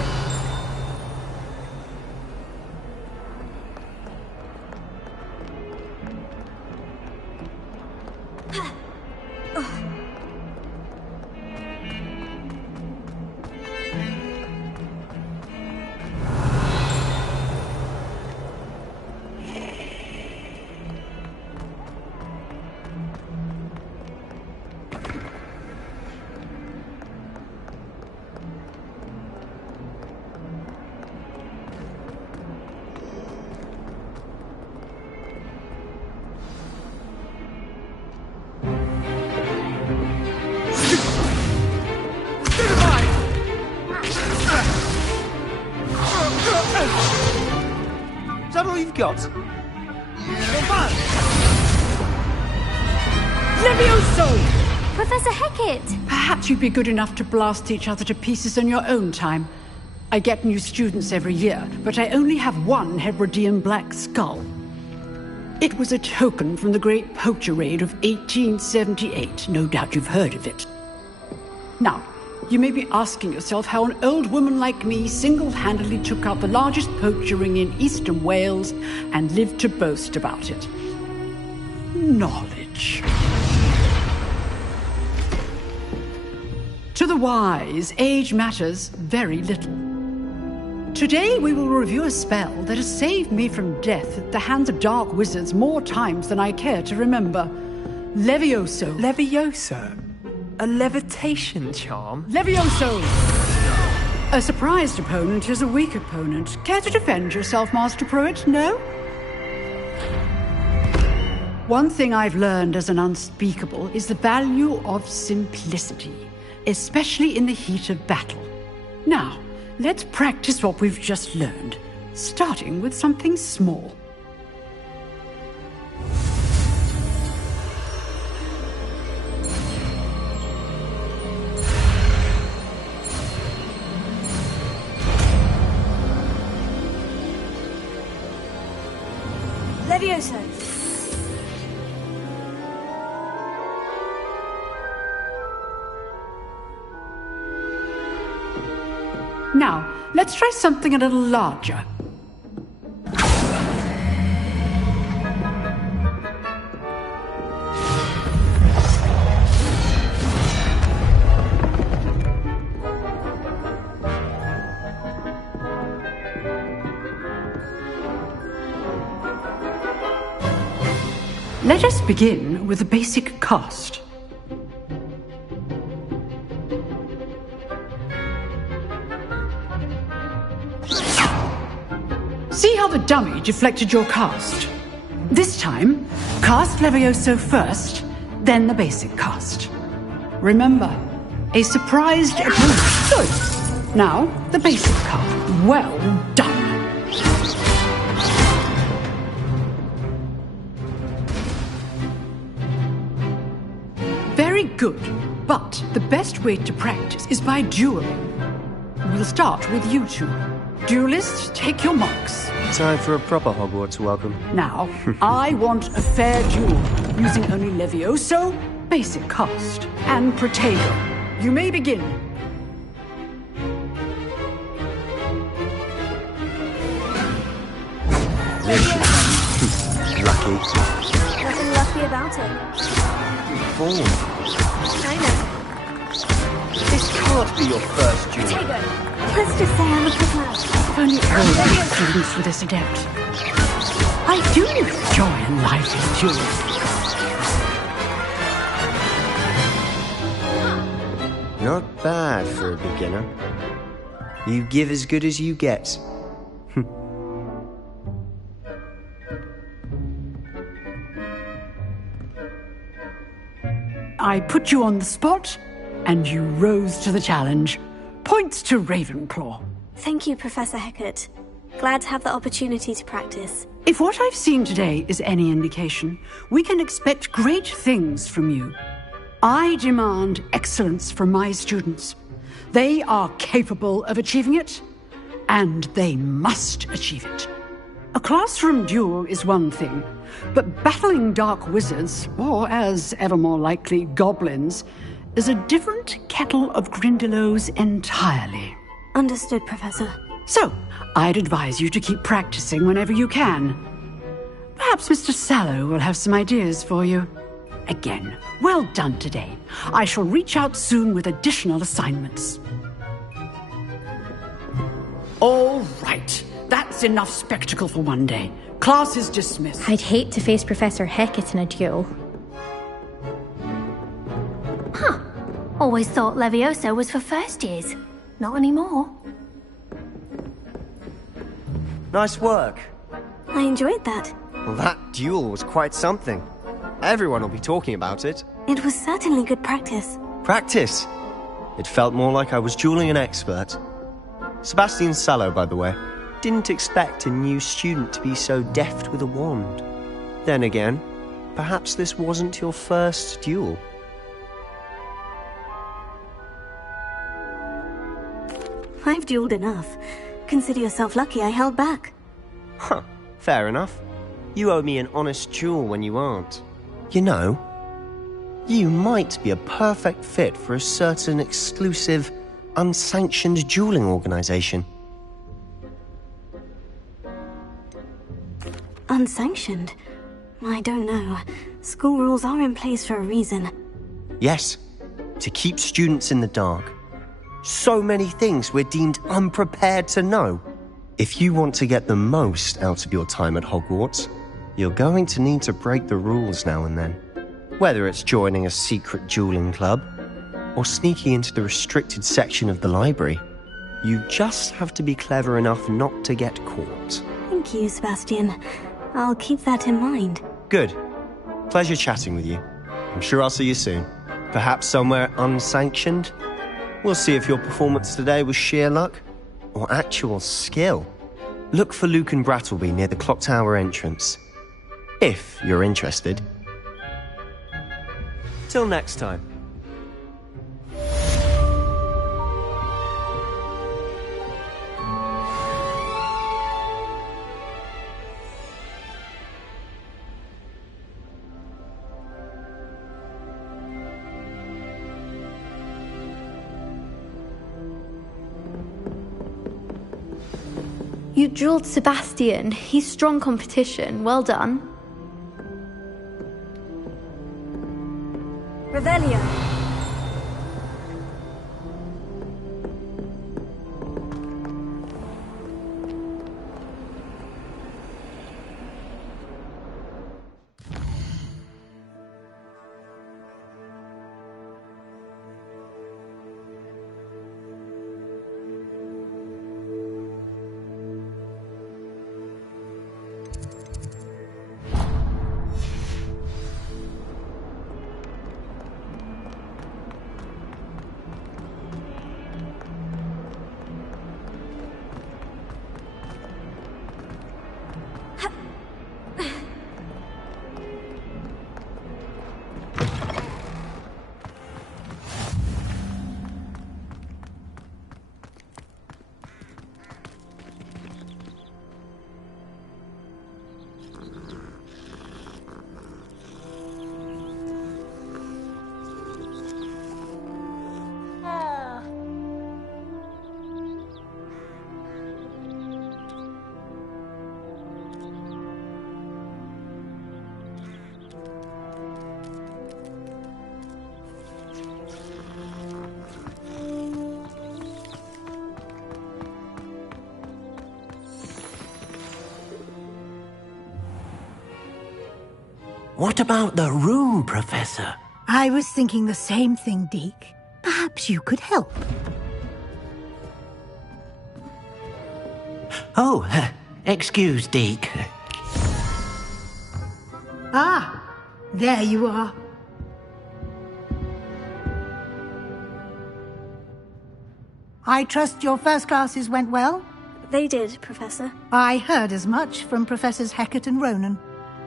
Is that all you've got? Levioso! Professor Hecat! Perhaps you'd be good enough to blast each other to pieces in your own time. I get new students every year, but I only have one Hebridean black skull. It was a token from the Great Poacher Raid of 1878. No doubt you've heard of it. Now, you may be asking yourself how an old woman like me single-handedly took out the largest poacher ring in eastern Wales and lived to boast about it. Knowledge. To the wise, age matters very little. Today we will review a spell that has saved me from death at the hands of dark wizards more times than I care to remember. Levioso. Levioso? A levitation charm? Levioso! A surprised opponent is a weak opponent. Care to defend yourself, Master Pruitt? No? One thing I've learned as an unspeakable is the value of simplicity, especially in the heat of battle. Now, let's practice what we've just learned, starting with something small. Levioso. Now, let's try something a little larger. Let us begin with the basic cast. See how the dummy deflected your cast? This time, cast Levioso first, then the basic cast. Remember, a surprised opponent. Good. Now, the basic cast. Well done. Very good, but the best way to practice is by dueling. We'll start with you two. Duelists, take your marks. Time for a proper Hogwarts welcome. Now, I want a fair duel, using only Levioso, basic cast, and Protego. You may begin. Lucky. Nothing lucky about it. I know. This can't be your first duel. Protego. Let's just say I'm a good lad. If only all students were this adept. I do enjoy a lively duel. Not bad for a beginner. You give as good as you get. I put you on the spot, and you rose to the challenge. Points to Ravenclaw. Thank you, Professor Hecat. Glad to have the opportunity to practice. If what I've seen today is any indication, we can expect great things from you. I demand excellence from my students. They are capable of achieving it, and they must achieve it. A classroom duel is one thing, but battling dark wizards, or as ever more likely, goblins, is a different kettle of Grindylows entirely. Understood, Professor. So, I'd advise you to keep practicing whenever you can. Perhaps Mr. Sallow will have some ideas for you. Again, well done today. I shall reach out soon with additional assignments. All right. That's enough spectacle for one day. Class is dismissed. I'd hate to face Professor Hecat in a duel. Huh. Always thought Levioso was for first years. Not anymore. Nice work. I enjoyed that. Well, that duel was quite something. Everyone will be talking about it. It was certainly good practice. Practice? It felt more like I was dueling an expert. Sebastian Sallow, by the way. Didn't expect a new student to be so deft with a wand. Then again, perhaps this wasn't your first duel. I've dueled enough. Consider yourself lucky I held back. Huh, fair enough. You owe me an honest duel when you aren't. You know, you might be a perfect fit for a certain exclusive, unsanctioned dueling organization. Unsanctioned? I don't know. School rules are in place for a reason. Yes, to keep students in the dark. So many things we're deemed unprepared to know. If you want to get the most out of your time at Hogwarts, you're going to need to break the rules now and then. Whether it's joining a secret dueling club, or sneaking into the restricted section of the library, you just have to be clever enough not to get caught. Thank you, Sebastian. I'll keep that in mind. Good. Pleasure chatting with you. I'm sure I'll see you soon. Perhaps somewhere unsanctioned? We'll see if your performance today was sheer luck or actual skill. Look for Luke and Brattleby near the clock tower entrance. If you're interested. Till next time. You drilled Sebastian. He's strong competition. Well done. Revelio. What about the room, Professor? I was thinking the same thing, Deke. Perhaps you could help. Oh, excuse, Deke. Ah, there you are. I trust your first classes went well? They did, Professor. I heard as much from Professors Hecat and Ronan.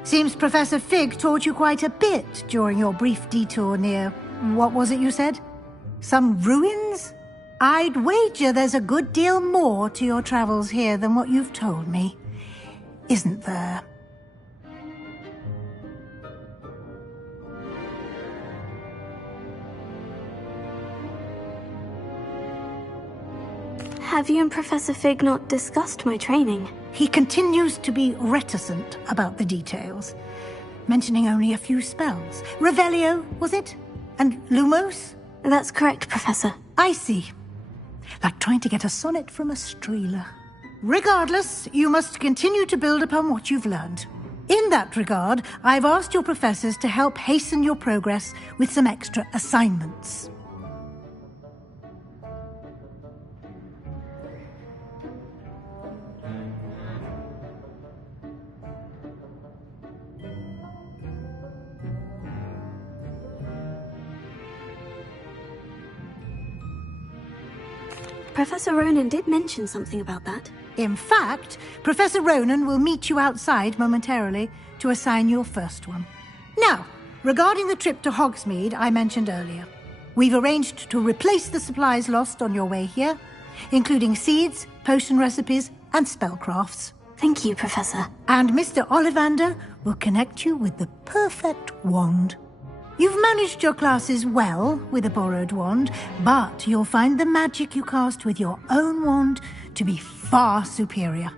Seems Professor Fig taught you quite a bit during your brief detour near... what was it you said? Some ruins? I'd wager there's a good deal more to your travels here than what you've told me. isn't there? Have you and Professor Fig not discussed my training? He continues to be reticent about the details, mentioning only a few spells. Revelio, was it? And Lumos? That's correct, Professor. I see. Like trying to get a sonnet from a streeler. Regardless, you must continue to build upon what you've learned. In that regard, I've asked your professors to help hasten your progress with some extra assignments. Professor Ronan did mention something about that. In fact, Professor Ronan will meet you outside momentarily to assign your first one. Now, regarding the trip to Hogsmeade I mentioned earlier, we've arranged to replace the supplies lost on your way here, including seeds, potion recipes, and spellcrafts. Thank you, Professor. And Mr. Ollivander will connect you with the perfect wand. You've managed your classes well with a borrowed wand, but you'll find the magic you cast with your own wand to be far superior.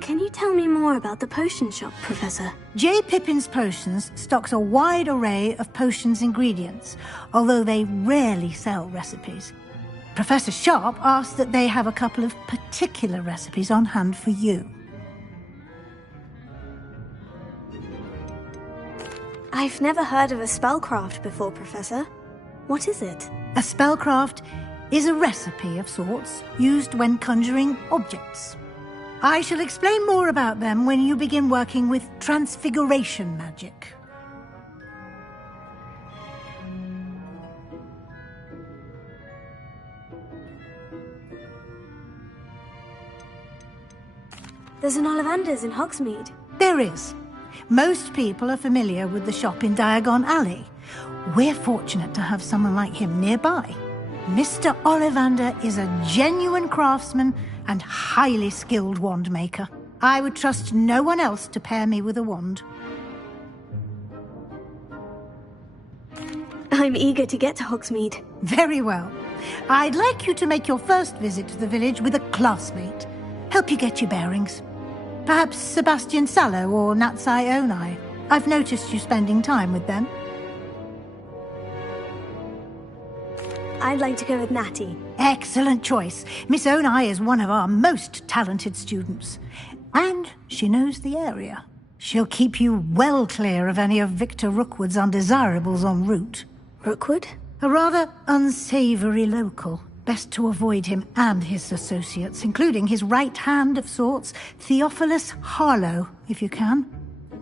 Can you tell me more about the potion shop, Professor? J. Pippin's Potions stocks a wide array of potions ingredients, although they rarely sell recipes. Professor Sharp asked that they have a couple of particular recipes on hand for you. I've never heard of a spellcraft before, Professor. What is it? A spellcraft is a recipe of sorts used when conjuring objects. I shall explain more about them when you begin working with transfiguration magic. There's an Ollivander's in Hogsmeade. There is. Most people are familiar with the shop in Diagon Alley. We're fortunate to have someone like him nearby. Mr. Ollivander is a genuine craftsman and highly skilled wand maker. I would trust no one else to pair me with a wand. I'm eager to get to Hogsmeade. Very well. I'd like you to make your first visit to the village with a classmate. Help you get your bearings. Perhaps Sebastian Sallow or Natsai Onai. I've noticed you spending time with them. I'd like to go with Natty. Excellent choice. Miss Onai is one of our most talented students. And she knows the area. She'll keep you well clear of any of Victor Rookwood's undesirables en route. Rookwood? A rather unsavoury local. Best to avoid him and his associates, including his right hand of sorts, Theophilus Harlow, if you can.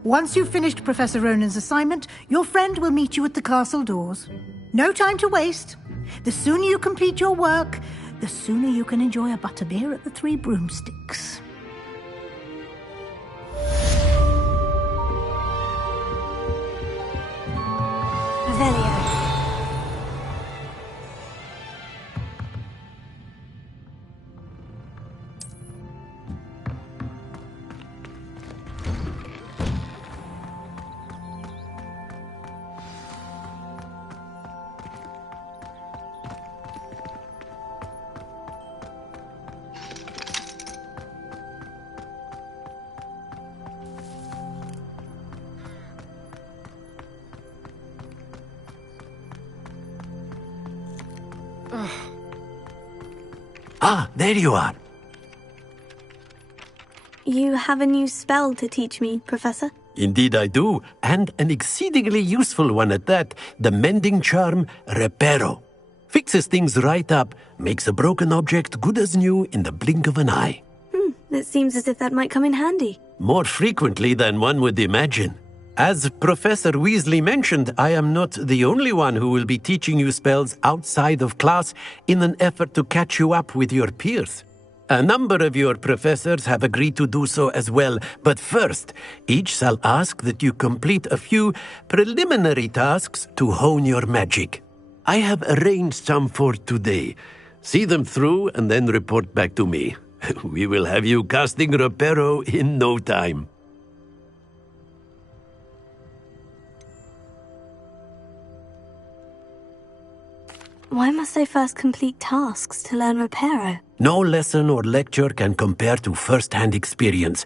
Once you've finished Professor Ronan's assignment, your friend will meet you at the castle doors. No time to waste. The sooner you complete your work, the sooner you can enjoy a butterbeer at the Three Broomsticks. Revelio. Ah, there you are. You have a new spell to teach me, Professor? Indeed I do, and an exceedingly useful one at that, the mending charm Reparo. Fixes things right up, makes a broken object good as new in the blink of an eye. It seems as if that might come in handy. More frequently than one would imagine. As Professor Weasley mentioned, I am not the only one who will be teaching you spells outside of class in an effort to catch you up with your peers. A number of your professors have agreed to do so as well, but first, each shall ask that you complete a few preliminary tasks to hone your magic. I have arranged some for today, See them through and then report back to me. We will have you casting Reparo in no time. Why must I first complete tasks to learn Reparo? No lesson or lecture can compare to first-hand experience,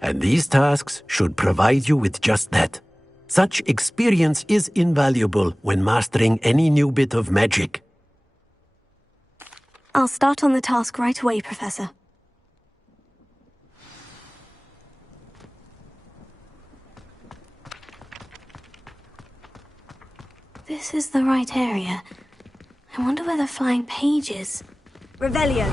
and these tasks should provide you with just that. Such experience is invaluable when mastering any new bit of magic. I'll start on the task right away, Professor. This is the right area. I wonder where the flying page is. Revelio.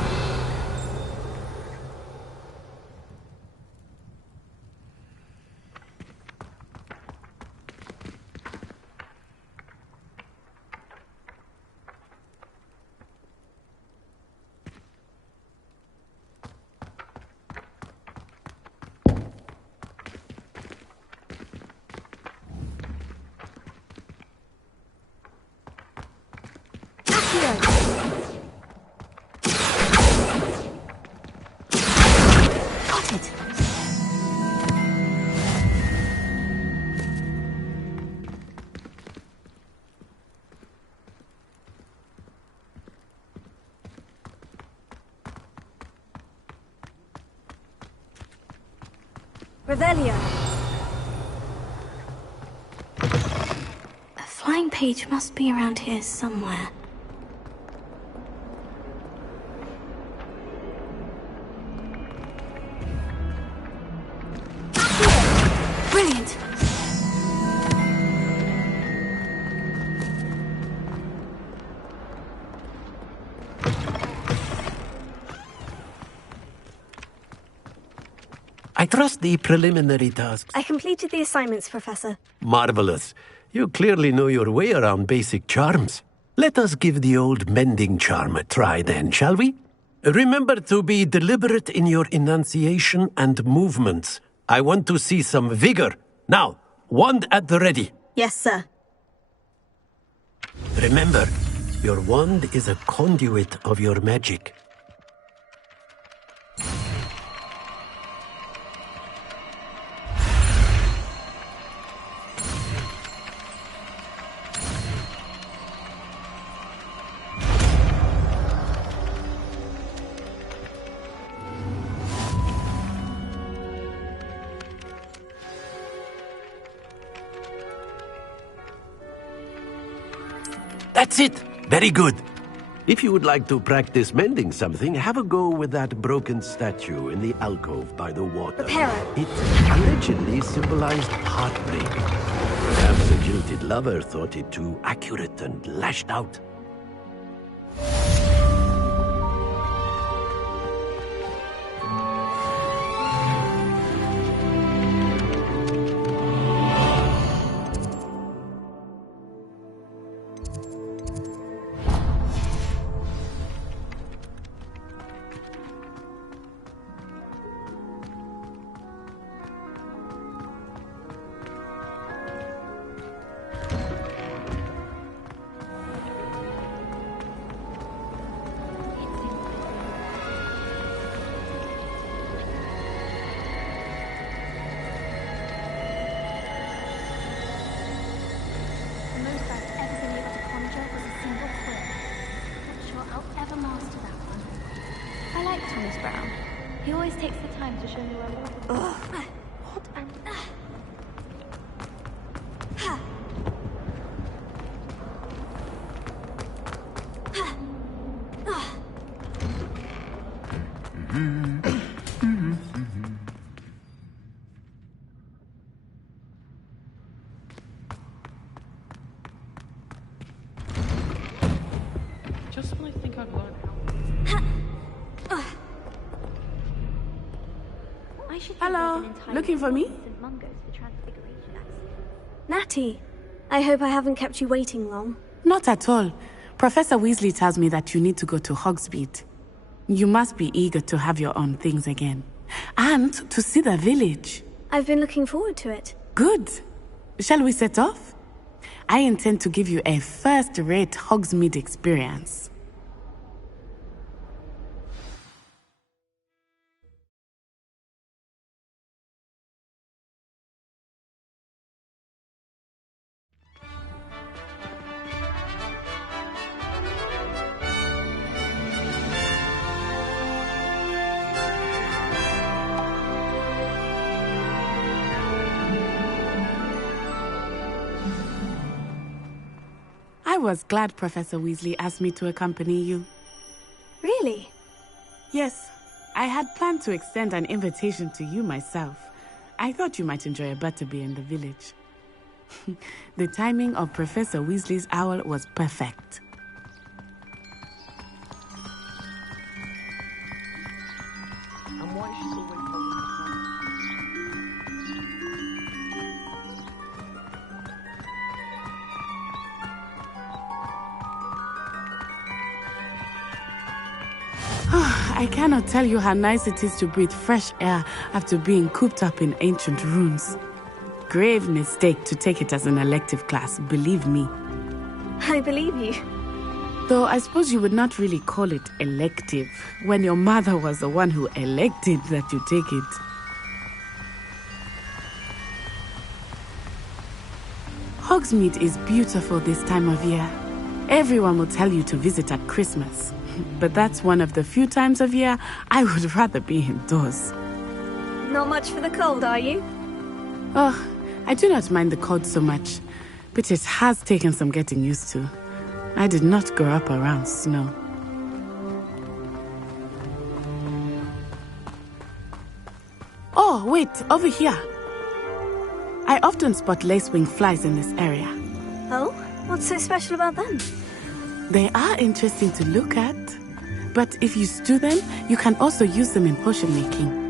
Revelio. A flying page must be around here somewhere. Brilliant! I trust the preliminary tasks. I completed the assignments, Professor. Marvelous. You clearly know your way around basic charms. Let us give the old mending charm a try then, shall we? Remember to be deliberate in your enunciation and movements. I want to see some vigor. Now, wand at the ready. Yes, sir. Remember, your wand is a conduit of your magic. That's it! Very good. If you would like to practice mending something, have a go with that broken statue in the alcove by the water. Reparo. It allegedly symbolized heartbreak. Perhaps a jilted lover thought it too accurate and lashed out. He always takes the time to show me where we're going. What am Just when I think I've learned how. Hello, looking for me? Natty, I hope I haven't kept you waiting long. Not at all. Professor Weasley tells me that you need to go to Hogsmeade. You must be eager to have your own things again. And to see the village. I've been looking forward to it. Good. Shall we set off? I intend to give you a first-rate Hogsmeade experience. I was glad Professor Weasley asked me to accompany you. Really? Yes. I had planned to extend an invitation to you myself. I thought you might enjoy a butterbeer in the village. The timing of Professor Weasley's owl was perfect. And why is she always holding the I cannot tell you how nice it is to breathe fresh air after being cooped up in ancient ruins. Grave mistake to take it as an elective class, believe me. I believe you. Though I suppose you would not really call it elective when your mother was the one who elected that you take it. Hogsmeade is beautiful this time of year. Everyone will tell you to visit at Christmas. But that's one of the few times of year I would rather be indoors. Not much for the cold, are you? Oh, I do not mind the cold so much, but it has taken some getting used to. I did not grow up around snow. Oh, wait, over here. I often spot lacewing flies in this area. Oh? What's so special about them? They are interesting to look at, but if you stew them, you can also use them in potion making.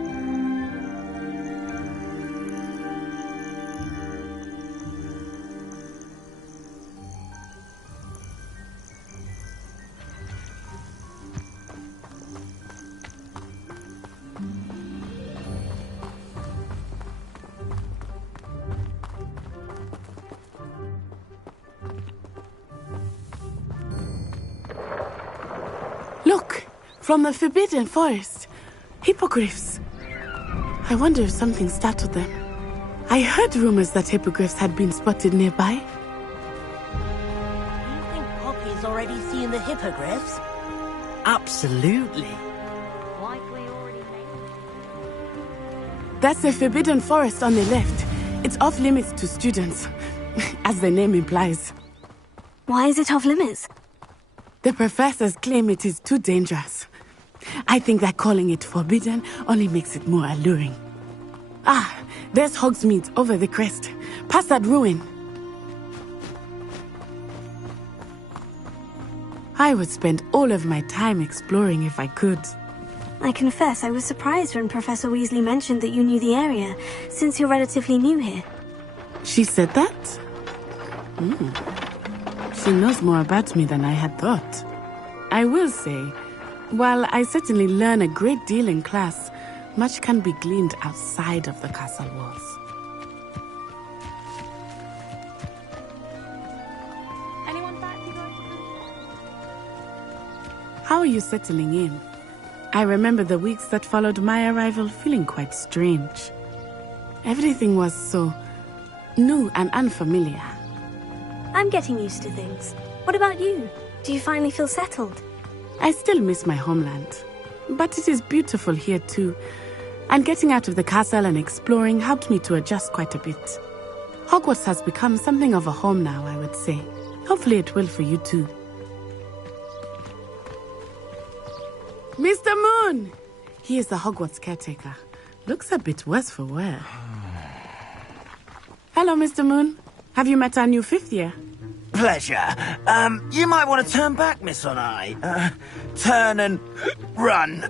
Look! From the Forbidden Forest. Hippogriffs. I wonder if something startled them. I heard rumors that hippogriffs had been spotted nearby. You think Poppy's already seen the hippogriffs? Absolutely. That's the Forbidden Forest on the left. It's off limits to students, as the name implies. Why is it off limits? The professors claim it is too dangerous. I think that calling it forbidden only makes it more alluring. Ah, there's Hogsmeade over the crest. Past that ruin. I would spend all of my time exploring if I could. I confess I was surprised when Professor Weasley mentioned that you knew the area, since you're relatively new here. She said that? She knows more about me than I had thought. I will say, while I certainly learn a great deal in class, much can be gleaned outside of the castle walls. Anyone back, you guys? How are you settling in? I remember the weeks that followed my arrival feeling quite strange. Everything was so new and unfamiliar. I'm getting used to things. What about you? Do you finally feel settled? I still miss my homeland, but it is beautiful here too. And getting out of the castle and exploring helped me to adjust quite a bit. Hogwarts has become something of a home now, I would say. Hopefully it will for you too. Mr. Moon! He is the Hogwarts caretaker. Looks a bit worse for wear. Hello, Mr. Moon. Have you met our new fifth year? Pleasure. You might want to turn back, Miss Onai. Turn and run.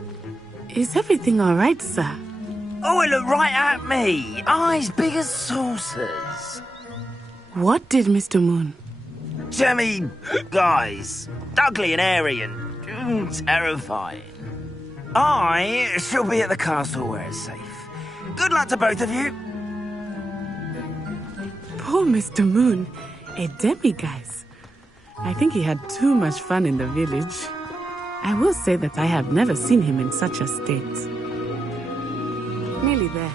Is everything all right, sir? Oh, it looked right at me. Eyes big as saucers. What did Mr. Moon? Jemmy, guys. Ugly and airy and terrifying. I shall be at the castle where it's safe. Good luck to both of you. Poor Mr. Moon. A demiguise. I think he had too much fun in the village. I will say that I have never seen him in such a state. Nearly there.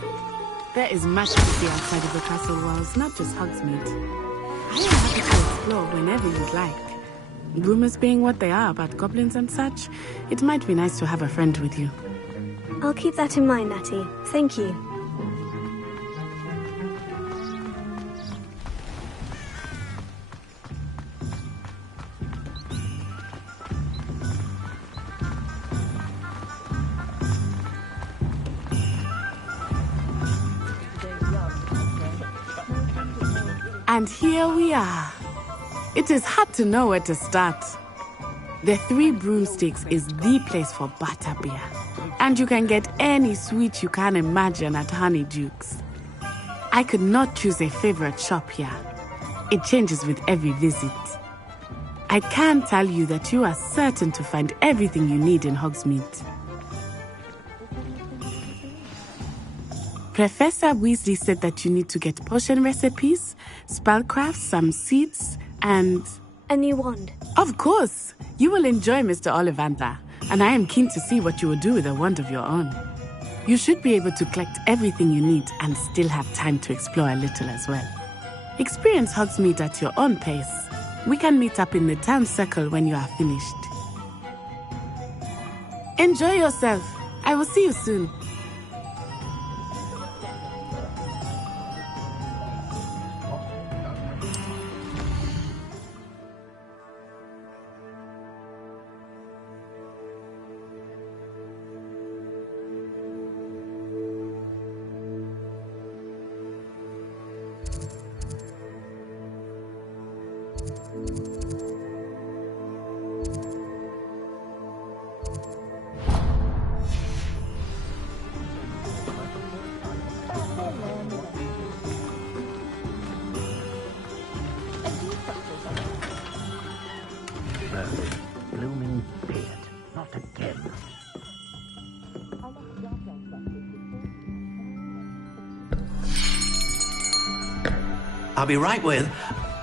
There is much to see outside of the castle walls, not just Hogsmeade. I am happy to explore whenever you'd like. Rumors being what they are about goblins and such, it might be nice to have a friend with you. I'll keep that in mind, Natty. Thank you. And here we are. It is hard to know where to start. The Three Broomsticks is the place for butterbeer. And you can get any sweet you can imagine at Honeyduke's. I could not choose a favorite shop here. It changes with every visit. I can tell you that you are certain to find everything you need in Hogsmeade. Professor Weasley said that you need to get potion recipes, spellcrafts, some seeds, and... a new wand. Of course! You will enjoy Mr. Ollivander, and I am keen to see what you will do with a wand of your own. You should be able to collect everything you need and still have time to explore a little as well. Experience Hogsmeade at your own pace. We can meet up in the town circle when you are finished. Enjoy yourself. I will see you soon. Blooming beard. Not again. I'll be right with...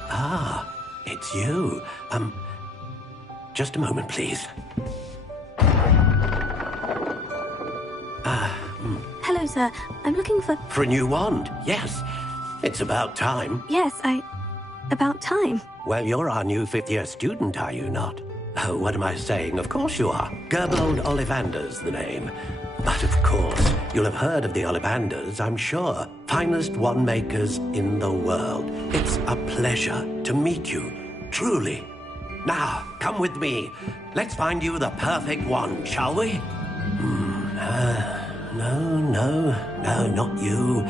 Ah, it's you. Just a moment, please. Hello, sir. I'm looking for... For a new wand, yes. It's about time. Yes, about time. Well, you're our new fifth-year student, are you not? Oh, what am I saying? Of course you are. Gerbold Ollivander's the name. But of course, you'll have heard of the Ollivanders, I'm sure. Finest wand makers in the world. It's a pleasure to meet you, truly. Now, come with me. Let's find you the perfect wand, shall we? No, not you.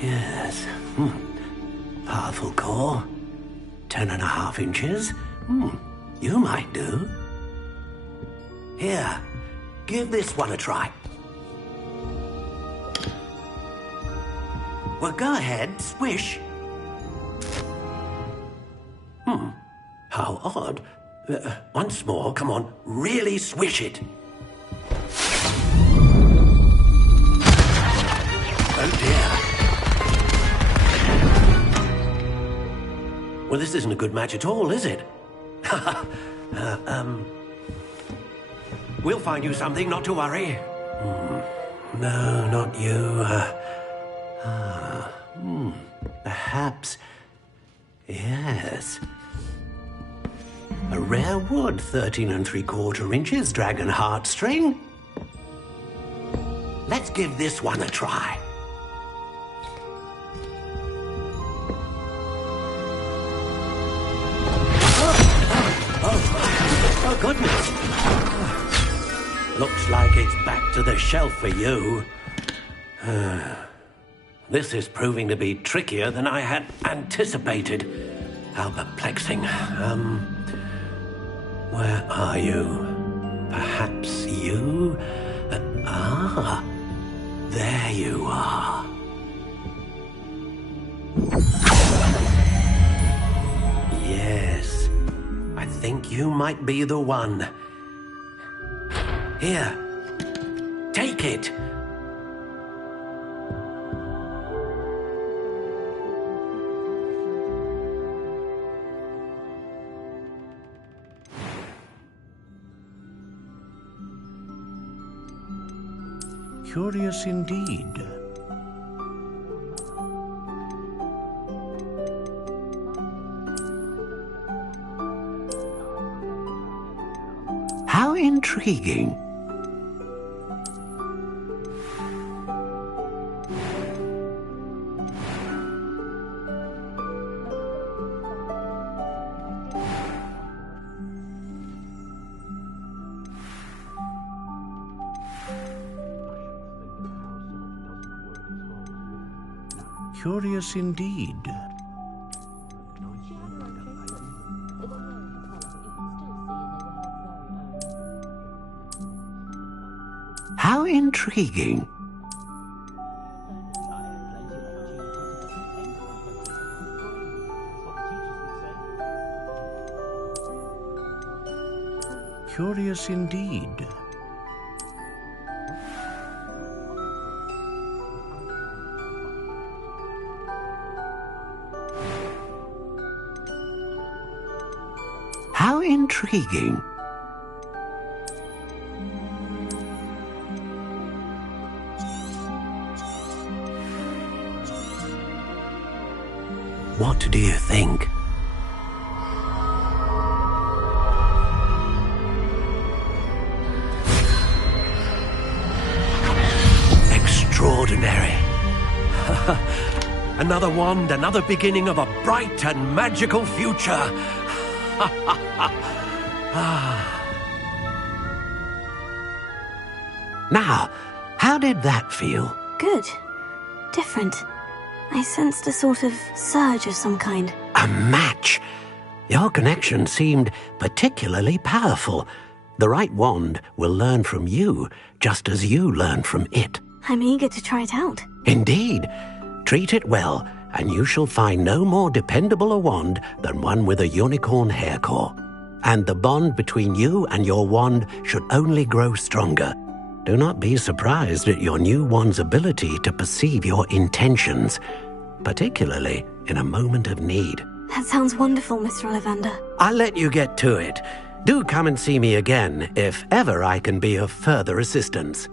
Yes. Powerful core. 10.5 inches. You might do. Here, give this one a try. Well, go ahead, swish. How odd. Once more, come on, really swish it. Oh dear. Well, this isn't a good match at all, is it? We'll find you something, not to worry. No, not you. Perhaps... Yes. A rare wood, 13 3/4 inches, dragon heartstring. Let's give this one a try. Oh, goodness. Looks like it's back to the shelf for you. This is proving to be trickier than I had anticipated. How perplexing. Where are you? Perhaps you? There you are. Yes, I think you might be the one. Here, take it. Curious indeed. How intriguing. Curious indeed. How intriguing. Curious indeed. How intriguing. What do you think? Extraordinary. Another wand, another beginning of a bright and magical future. Now, how did that feel? Good. Different. I sensed a sort of surge of some kind. A match! Your connection seemed particularly powerful. The right wand will learn from you, just as you learn from it. I'm eager to try it out. Indeed. Treat it well, and you shall find no more dependable a wand than one with a unicorn hair core. And the bond between you and your wand should only grow stronger. Do not be surprised at your new wand's ability to perceive your intentions, particularly in a moment of need. That sounds wonderful, Mr. Ollivander. I'll let you get to it. Do come and see me again if ever I can be of further assistance.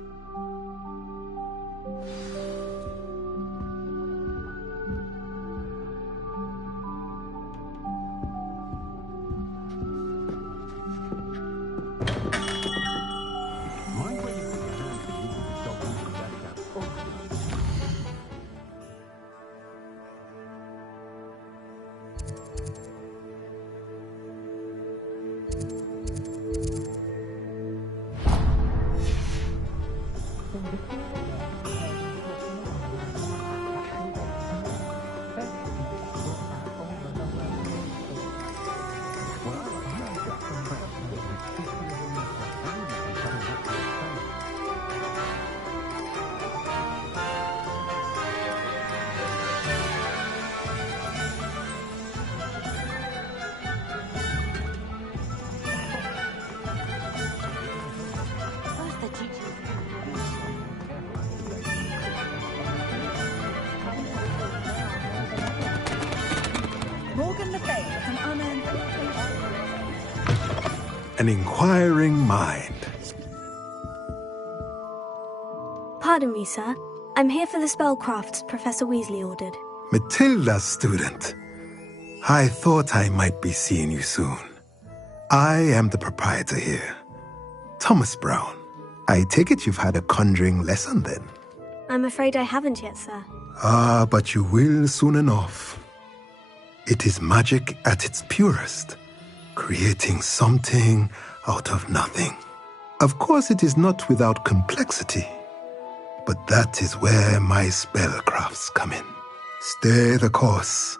An inquiring mind. Pardon me, sir. I'm here for the spellcrafts Professor Weasley ordered. Matilda's student. I thought I might be seeing you soon. I am the proprietor here, Thomas Brown. I take it you've had a conjuring lesson then? I'm afraid I haven't yet, sir. Ah, but you will soon enough. It is magic at its purest, creating something out of nothing. Of course, it is not without complexity, but that is where my spellcrafts come in. Stay the course,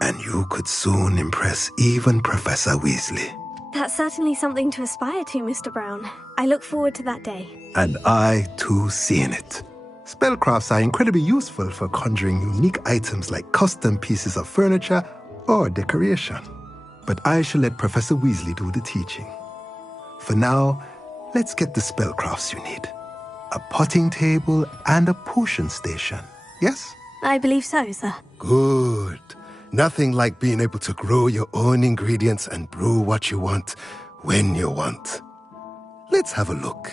and you could soon impress even Professor Weasley. That's certainly something to aspire to, Mr. Brown. I look forward to that day. And I, too, seeing it. Spellcrafts are incredibly useful for conjuring unique items like custom pieces of furniture or decoration. But I shall let Professor Weasley do the teaching. For now, let's get the spellcrafts you need. A potting table and a potion station, yes? I believe so, sir. Good. Nothing like being able to grow your own ingredients and brew what you want when you want. Let's have a look.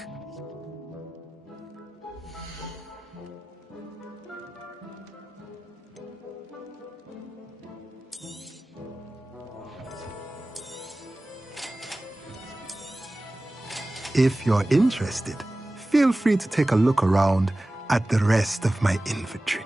If you're interested, feel free to take a look around at the rest of my inventory.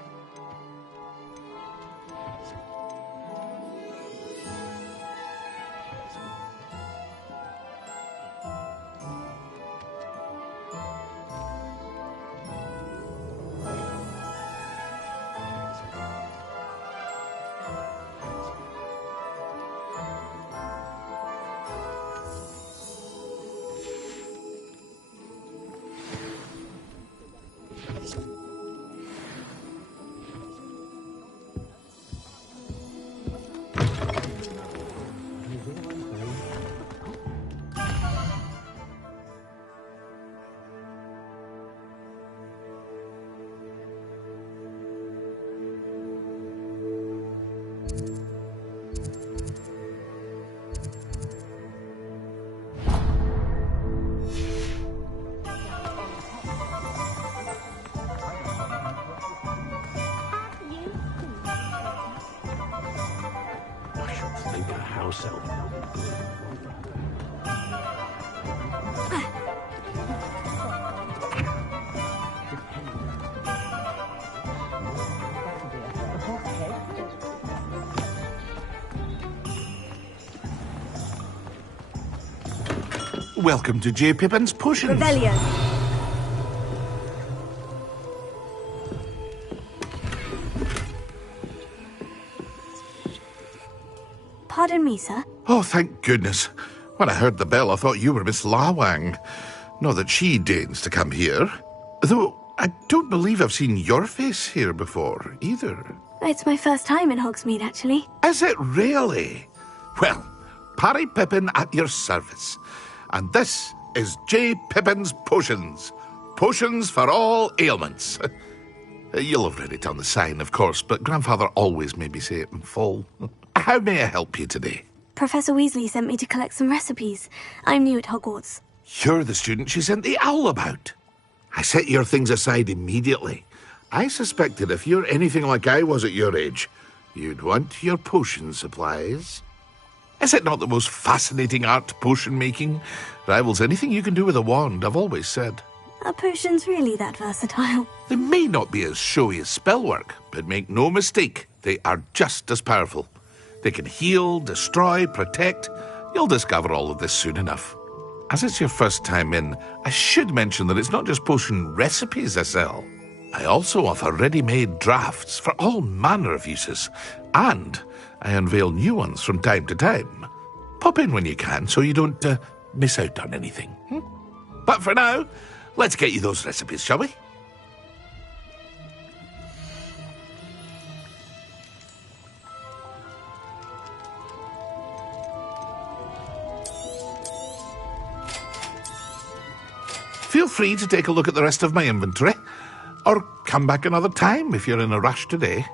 like a house elf. Welcome to J. Pippin's Potions. Revelio. Pardon me, sir. Oh, thank goodness. When I heard the bell, I thought you were Miss Lawang. Not that she deigns to come here. Though I don't believe I've seen your face here before, either. It's my first time in Hogsmeade, actually. Is it really? Well, Parry Pippin at your service. And this is J. Pippin's Potions. Potions for all ailments. You'll have read it on the sign, of course, but Grandfather always made me say it in full. How may I help you today? Professor Weasley sent me to collect some recipes. I'm new at Hogwarts. You're the student she sent the owl about. I set your things aside immediately. I suspected if you're anything like I was at your age, you'd want your potion supplies. Is it not the most fascinating art, potion making? Rivals anything you can do with a wand, I've always said. Are potions really that versatile? They may not be as showy as spellwork, but make no mistake, they are just as powerful. They can heal, destroy, protect. You'll discover all of this soon enough. As it's your first time in, I should mention that it's not just potion recipes I sell. I also offer ready-made drafts for all manner of uses, and I unveil new ones from time to time. Pop in when you can so you don't miss out on anything. But for now, let's get you those recipes, shall we? Feel free to take a look at the rest of my inventory, or come back another time if you're in a rush today.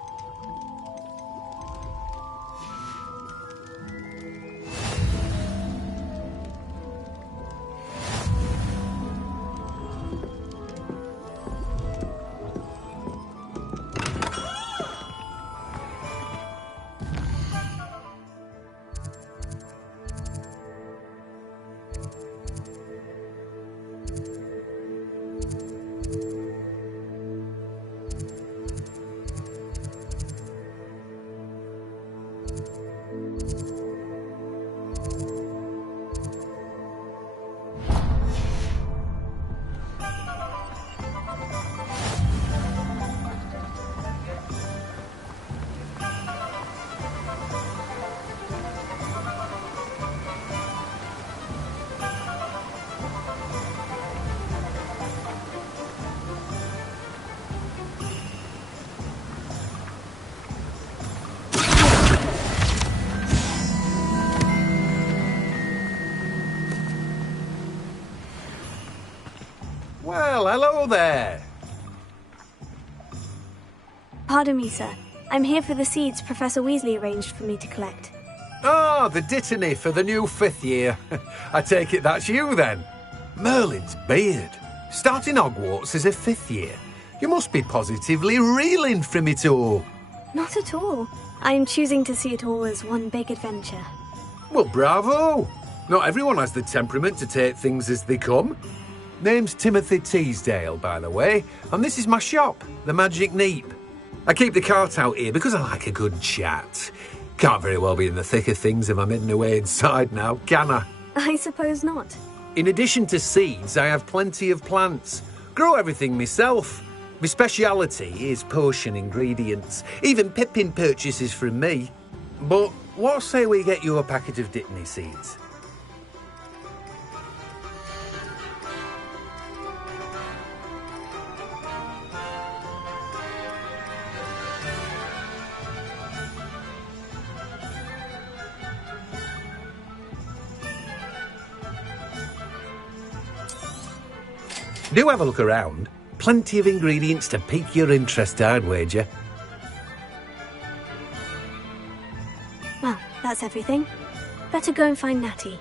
Well, hello there. Pardon me, sir. I'm here for the seeds Professor Weasley arranged for me to collect. Ah, the dittany for the new 5th year. I take it that's you, then. Merlin's beard. Starting Hogwarts as a 5th year. You must be positively reeling from it all. Not at all. I'm choosing to see it all as one big adventure. Well, bravo. Not everyone has the temperament to take things as they come. Name's Timothy Teasdale, by the way, and this is my shop, the Magic Neep. I keep the cart out here because I like a good chat. Can't very well be in the thick of things if I'm hidden away inside now, can I? I suppose not. In addition to seeds, I have plenty of plants. Grow everything myself. My speciality is potion ingredients. Even Pippin purchases from me. But what say we get you a packet of dittany seeds? Do have a look around. Plenty of ingredients to pique your interest, I'd wager. Well, that's everything. Better go and find Natty.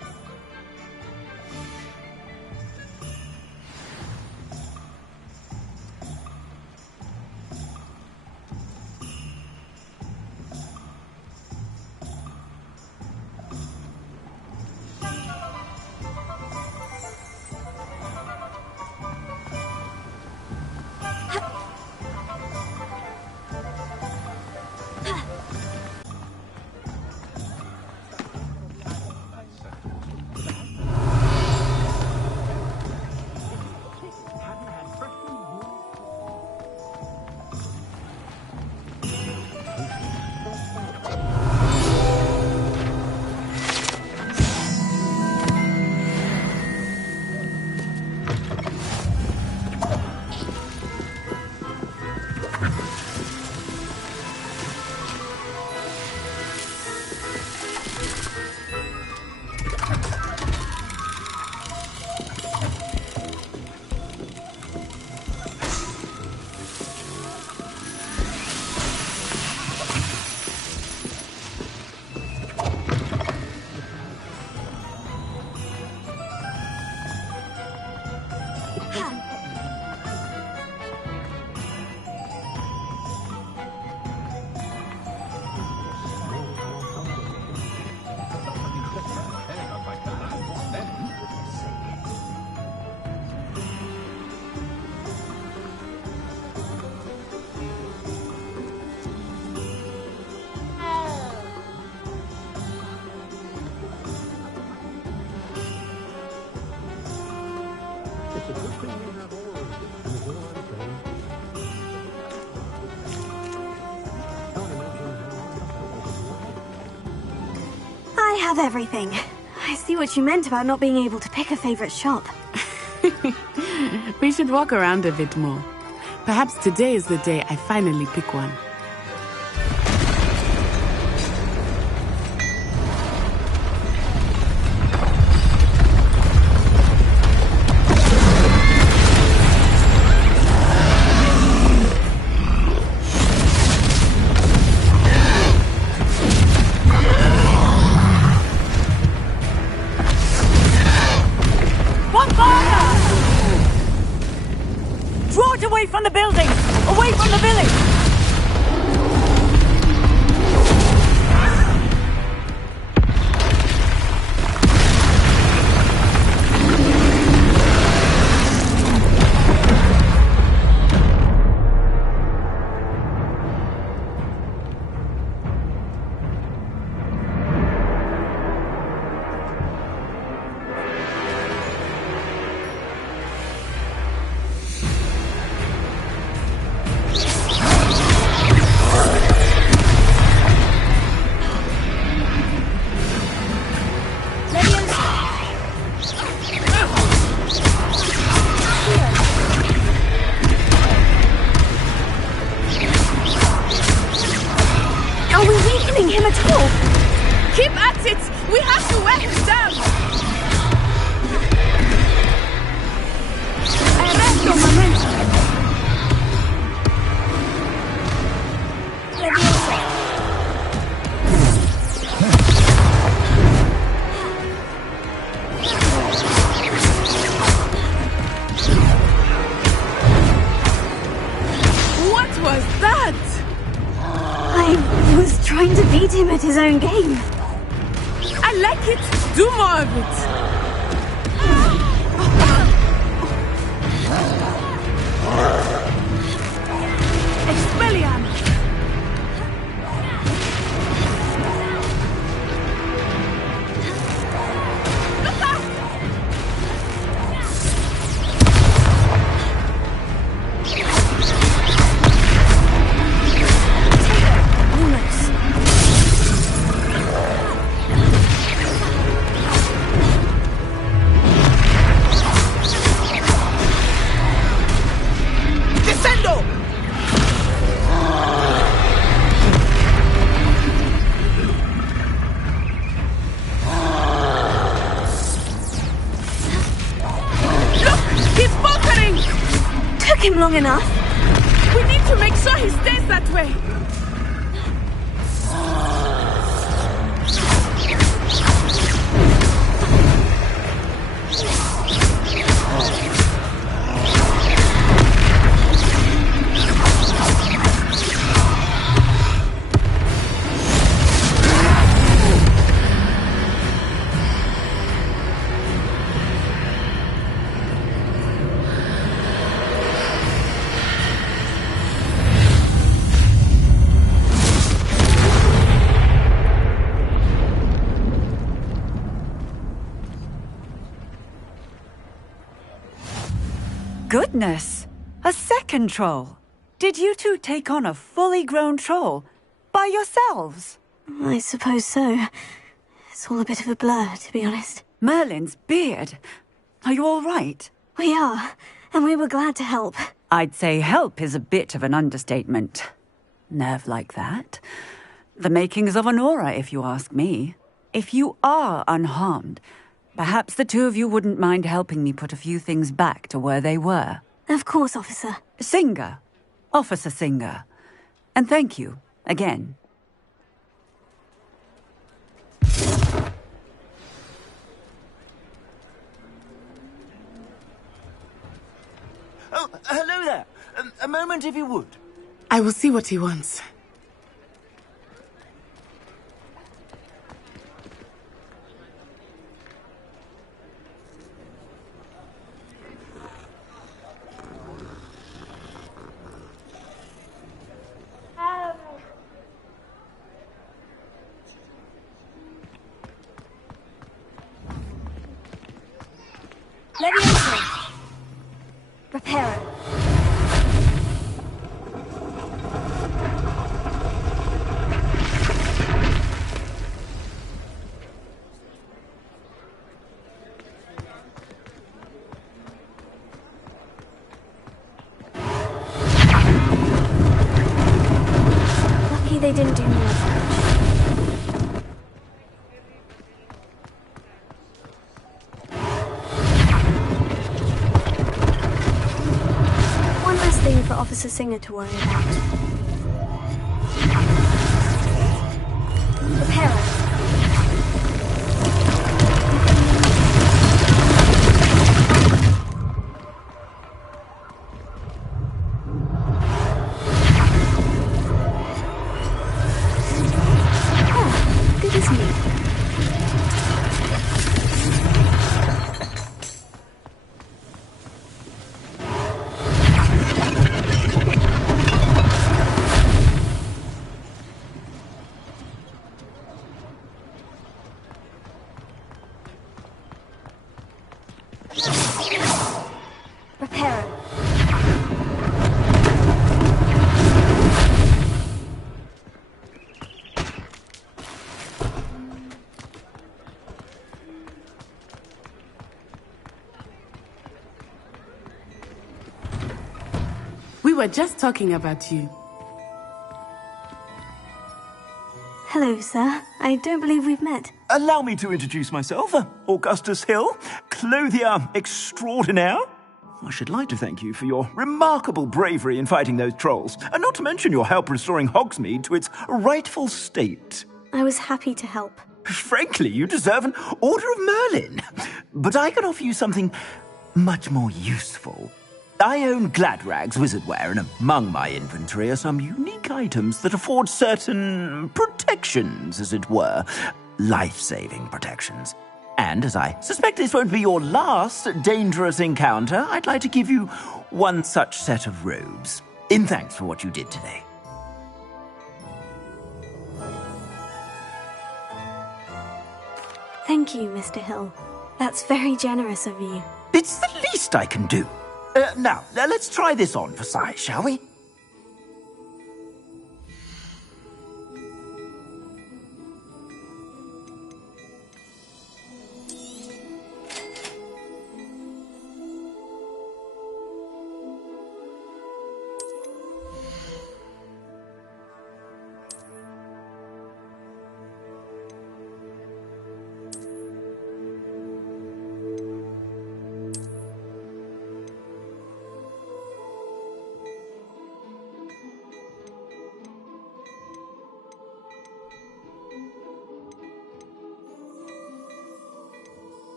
have everything. I see what you meant about not being able to pick a favorite shop. We should walk around a bit more. Perhaps today is the day I finally pick one. Away from the building! Away from the village! Trying to beat him at his own game. I like it. Do more of it. Expelliarmus! Him long enough. We need to make sure he stays that way. Goodness! A second troll! Did you two take on a fully grown troll? By yourselves? I suppose so. It's all a bit of a blur, to be honest. Merlin's beard. Are you all right? We are, and we were glad to help. I'd say help is a bit of an understatement. Nerve like that. The makings of an aura, if you ask me. If you are unharmed, perhaps the two of you wouldn't mind helping me put a few things back to where they were. Of course, officer. Singer. Officer Singer. And thank you, again. Oh, hello there. A moment if you would. I will see what he wants. Leviosa. Reparo. general. One less thing for Officer Singer to worry about. Repairer. Good as new. Repairer. We were just talking about you. Hello, sir. I don't believe we've met. Allow me to introduce myself, Augustus Hill, clothier extraordinaire. I should like to thank you for your remarkable bravery in fighting those trolls, and not to mention your help restoring Hogsmeade to its rightful state. I was happy to help. Frankly, you deserve an Order of Merlin. But I can offer you something much more useful. I own Gladrag's wizardware, and among my inventory are some unique items that afford certain protections, as it were. Life-saving protections. And as I suspect this won't be your last dangerous encounter, I'd like to give you one such set of robes, in thanks for what you did today. Thank you, Mr. Hill. That's very generous of you. It's the least I can do. Now, let's try this on for size, shall we?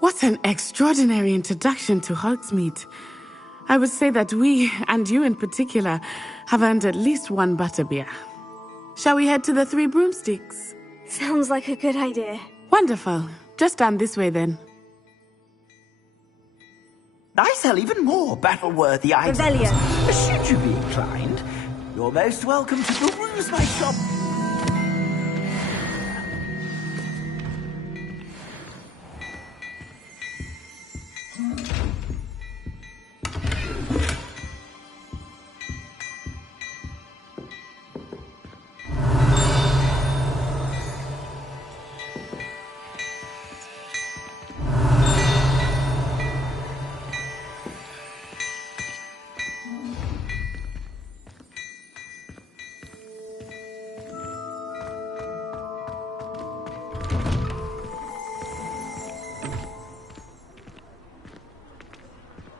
What an extraordinary introduction to Hogsmeade. I would say that we, and you in particular, have earned at least one butterbeer. Shall we head to the Three Broomsticks? Sounds like a good idea. Wonderful. Just down this way then. I sell even more battle-worthy items. Revelio. Should you be inclined, you're most welcome to peruse my shop.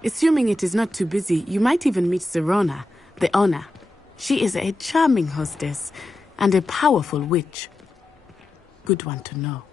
Assuming it is not too busy, you might even meet Serona, the owner. She is a charming hostess and a powerful witch. Good one to know.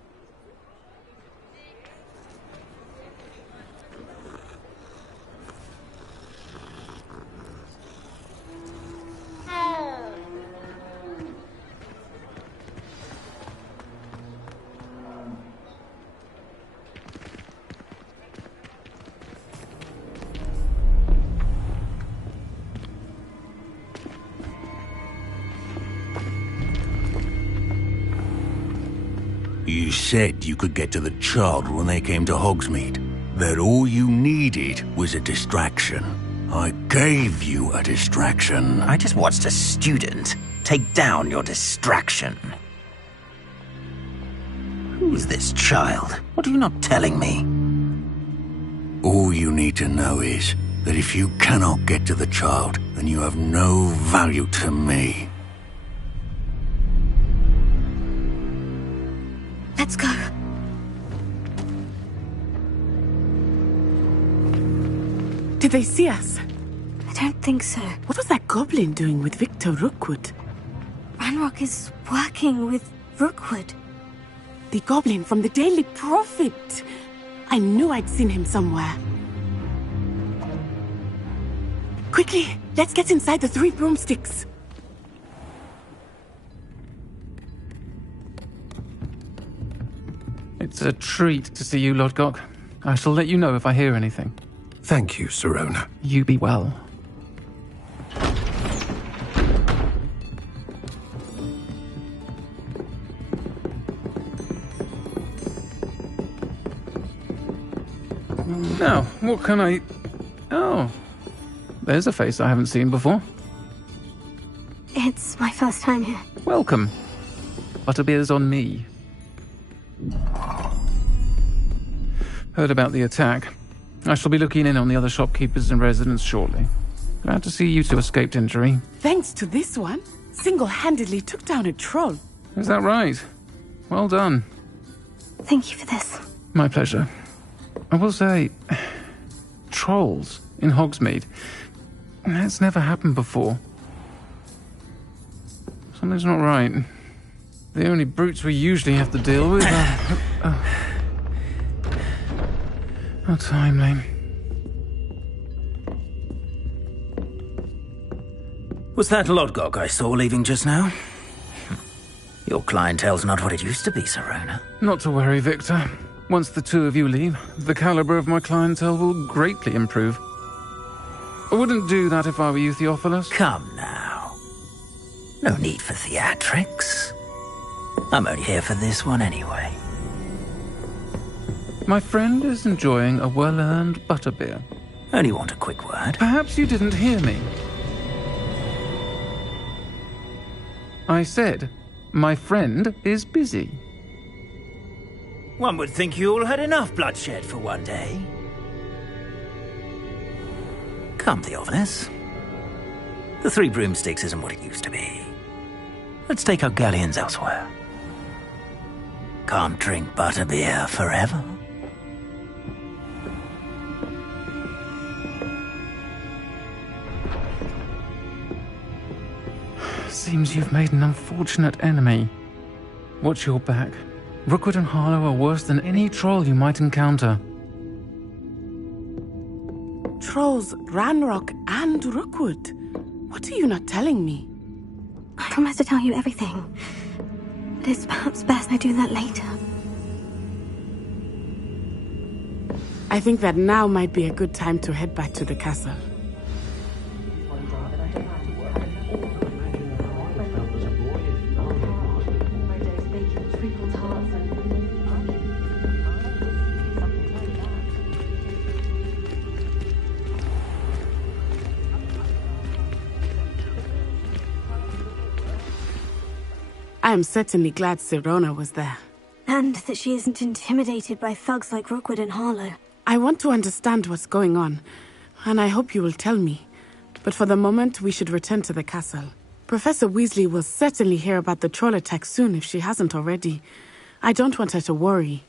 You said you could get to the child when they came to Hogsmeade. That all you needed was a distraction. I gave you a distraction. I just watched a student take down your distraction. Who's this child? What are you not telling me? All you need to know is that if you cannot get to the child, then you have no value to me. Let's go. Did they see us? I don't think so. What was that goblin doing with Victor Rookwood? Ranrock is working with Rookwood. The goblin from the Daily Prophet. I knew I'd seen him somewhere. Quickly, let's get inside the 3 broomsticks. It's a treat to see you, Lodgok. I shall let you know if I hear anything. Thank you, Sirona. You be well. Now, what can I... Oh, there's a face I haven't seen before. It's my first time here. Welcome. Butterbeer's on me. Heard about the attack. I shall be looking in on the other shopkeepers and residents shortly. Glad to see you two escaped injury. Thanks to this one, single-handedly took down a troll. Is that right? Well done. Thank you for this. My pleasure. I will say, trolls in Hogsmeade. That's never happened before. Something's not right. The only brutes we usually have to deal with are... How timely. Was that Lodgok I saw leaving just now? Your clientele's not what it used to be, Sirona. Not to worry, Victor. Once the two of you leave, the caliber of my clientele will greatly improve. I wouldn't do that if I were you, Theophilus. Come now. No need for theatrics. I'm only here for this one anyway. My friend is enjoying a well-earned butterbeer. Only want a quick word. Perhaps you didn't hear me. I said, my friend is busy. One would think you all had enough bloodshed for one day. Come, Theophilus. The 3 broomsticks isn't what it used to be. Let's take our galleons elsewhere. Can't drink butterbeer forever. Seems you've made an unfortunate enemy. Watch your back. Rookwood and Harlow are worse than any troll you might encounter. Trolls, Ranrock, and Rookwood. What are you not telling me? I promise to tell you everything. But it's perhaps best I do that later. I think that now might be a good time to head back to the castle. I am certainly glad Sirona was there. And that she isn't intimidated by thugs like Rookwood and Harlow. I want to understand what's going on, and I hope you will tell me. But for the moment, we should return to the castle. Professor Weasley will certainly hear about the troll attack soon if she hasn't already. I don't want her to worry.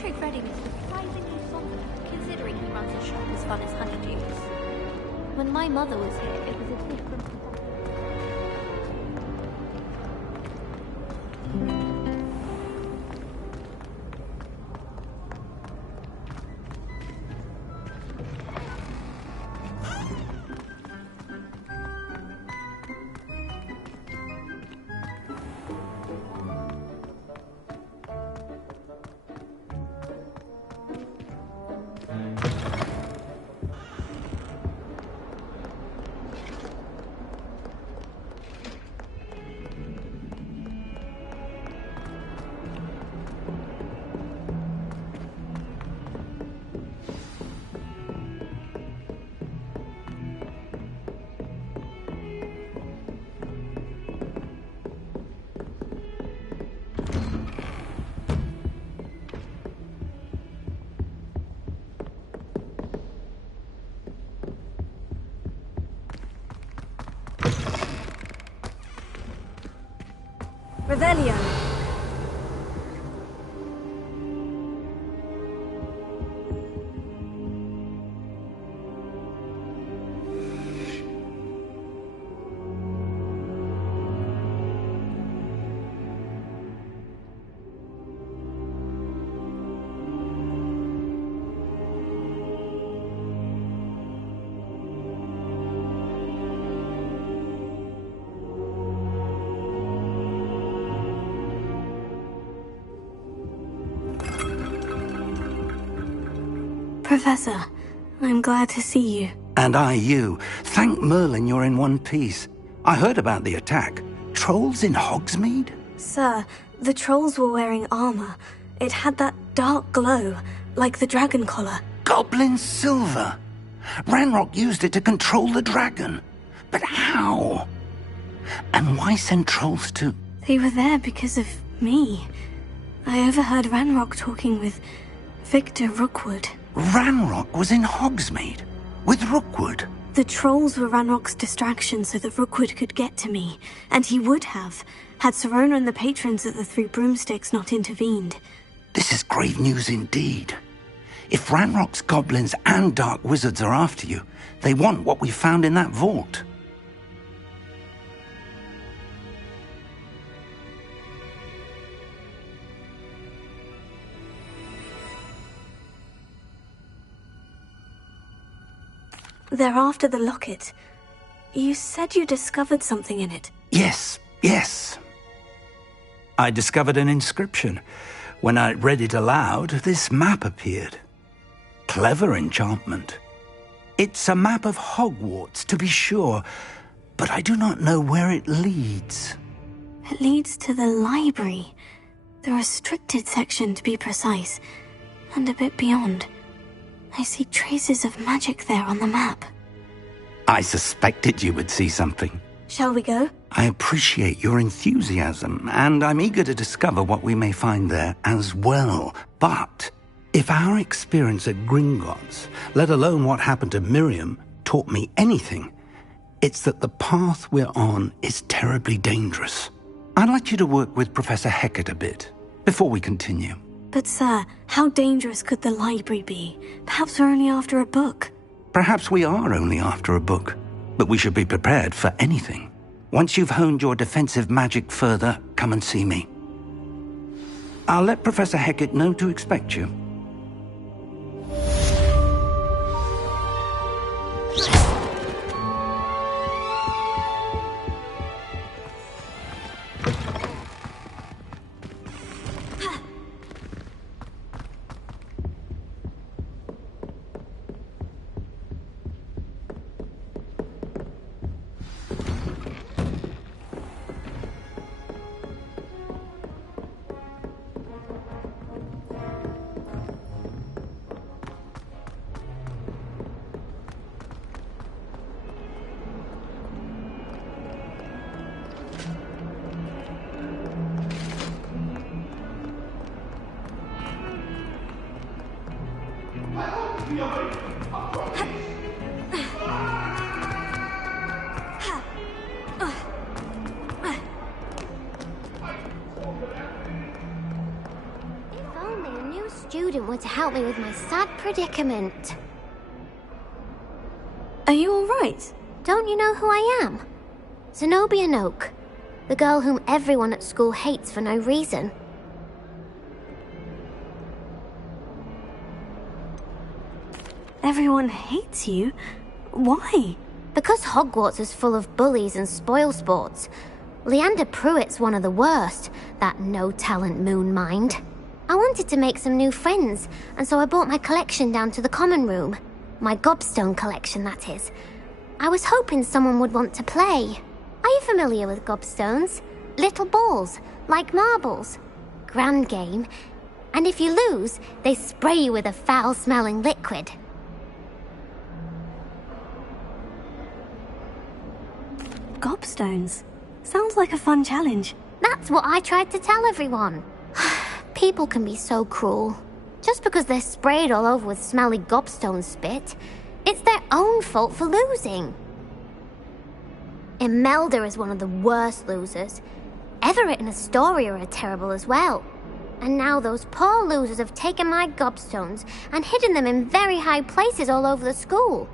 portrait Freddy was surprisingly somber, considering he runs a shop as fun as honeydews. When my mother was here, it was a different Professor. Revelio. Professor, I'm glad to see you. And I you. Thank Merlin you're in one piece. I heard about the attack. Trolls in Hogsmeade? Sir, the trolls were wearing armor. It had that dark glow, like the dragon collar. Goblin silver! Ranrock used it to control the dragon. But how? And why send trolls to... They were there because of me. I overheard Ranrock talking with Victor Rookwood. Ranrock was in Hogsmeade? With Rookwood? The trolls were Ranrock's distraction so that Rookwood could get to me. And he would have, had Sirona and the patrons at the Three Broomsticks not intervened. This is grave news indeed. If Ranrock's goblins and dark wizards are after you, they want what we found in that vault. They're after the locket. You said you discovered something in it. Yes. I discovered an inscription. When I read it aloud, this map appeared. Clever enchantment. It's a map of Hogwarts, to be sure, but I do not know where it leads. It leads to the library. The restricted section, to be precise, and a bit beyond. I see traces of magic there on the map. I suspected you would see something. Shall we go? I appreciate your enthusiasm, and I'm eager to discover what we may find there as well. But if our experience at Gringotts, let alone what happened to Miriam, taught me anything, it's that the path we're on is terribly dangerous. I'd like you to work with Professor Hecat a bit before we continue. But sir, how dangerous could the library be? Perhaps we're only after a book. Perhaps we are only after a book, but we should be prepared for anything. Once you've honed your defensive magic further, come and see me. I'll let Professor Hecat know to expect you. student were to help me with my sad predicament. Are you alright? Don't you know who I am? Zenobia Noak, the girl whom everyone at school hates for no reason. Everyone hates you? Why? Because Hogwarts is full of bullies and spoilsports. Leander Pruitt's one of the worst, that no-talent moon mind. I wanted to make some new friends, and so I brought my collection down to the common room. My gobstone collection, that is. I was hoping someone would want to play. Are you familiar with gobstones? Little balls, like marbles. Grand game. And if you lose, they spray you with a foul-smelling liquid. Gobstones. Sounds like a fun challenge. That's what I tried to tell everyone. People can be so cruel. Just because they're sprayed all over with smelly gobstone spit, it's their own fault for losing. Imelda is one of the worst losers. Everett and Astoria are terrible as well. And now those poor losers have taken my gobstones and hidden them in very high places all over the school.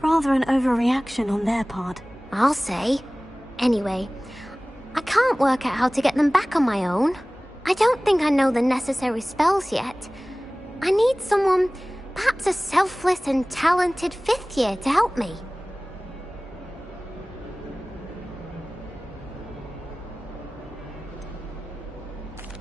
Rather an overreaction on their part. I'll say. Anyway, I can't work out how to get them back on my own. I don't think I know the necessary spells yet. I need someone, perhaps a selfless and talented 5th year to help me.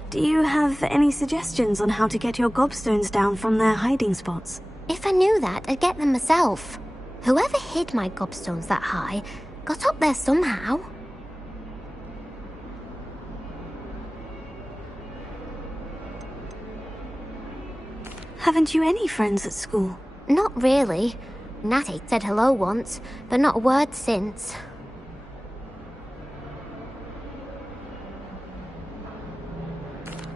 Do you have any suggestions on how to get your gobstones down from their hiding spots? If I knew that, I'd get them myself. Whoever hid my gobstones that high got up there somehow. Haven't you any friends at school? Not really. Natty said hello once, but not a word since.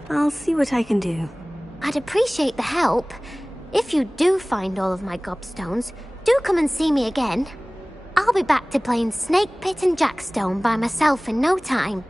I'll see what I can do. I'd appreciate the help. If you do find all of my gobstones, do come and see me again. I'll be back to playing Snake Pit and Jackstone by myself in no time.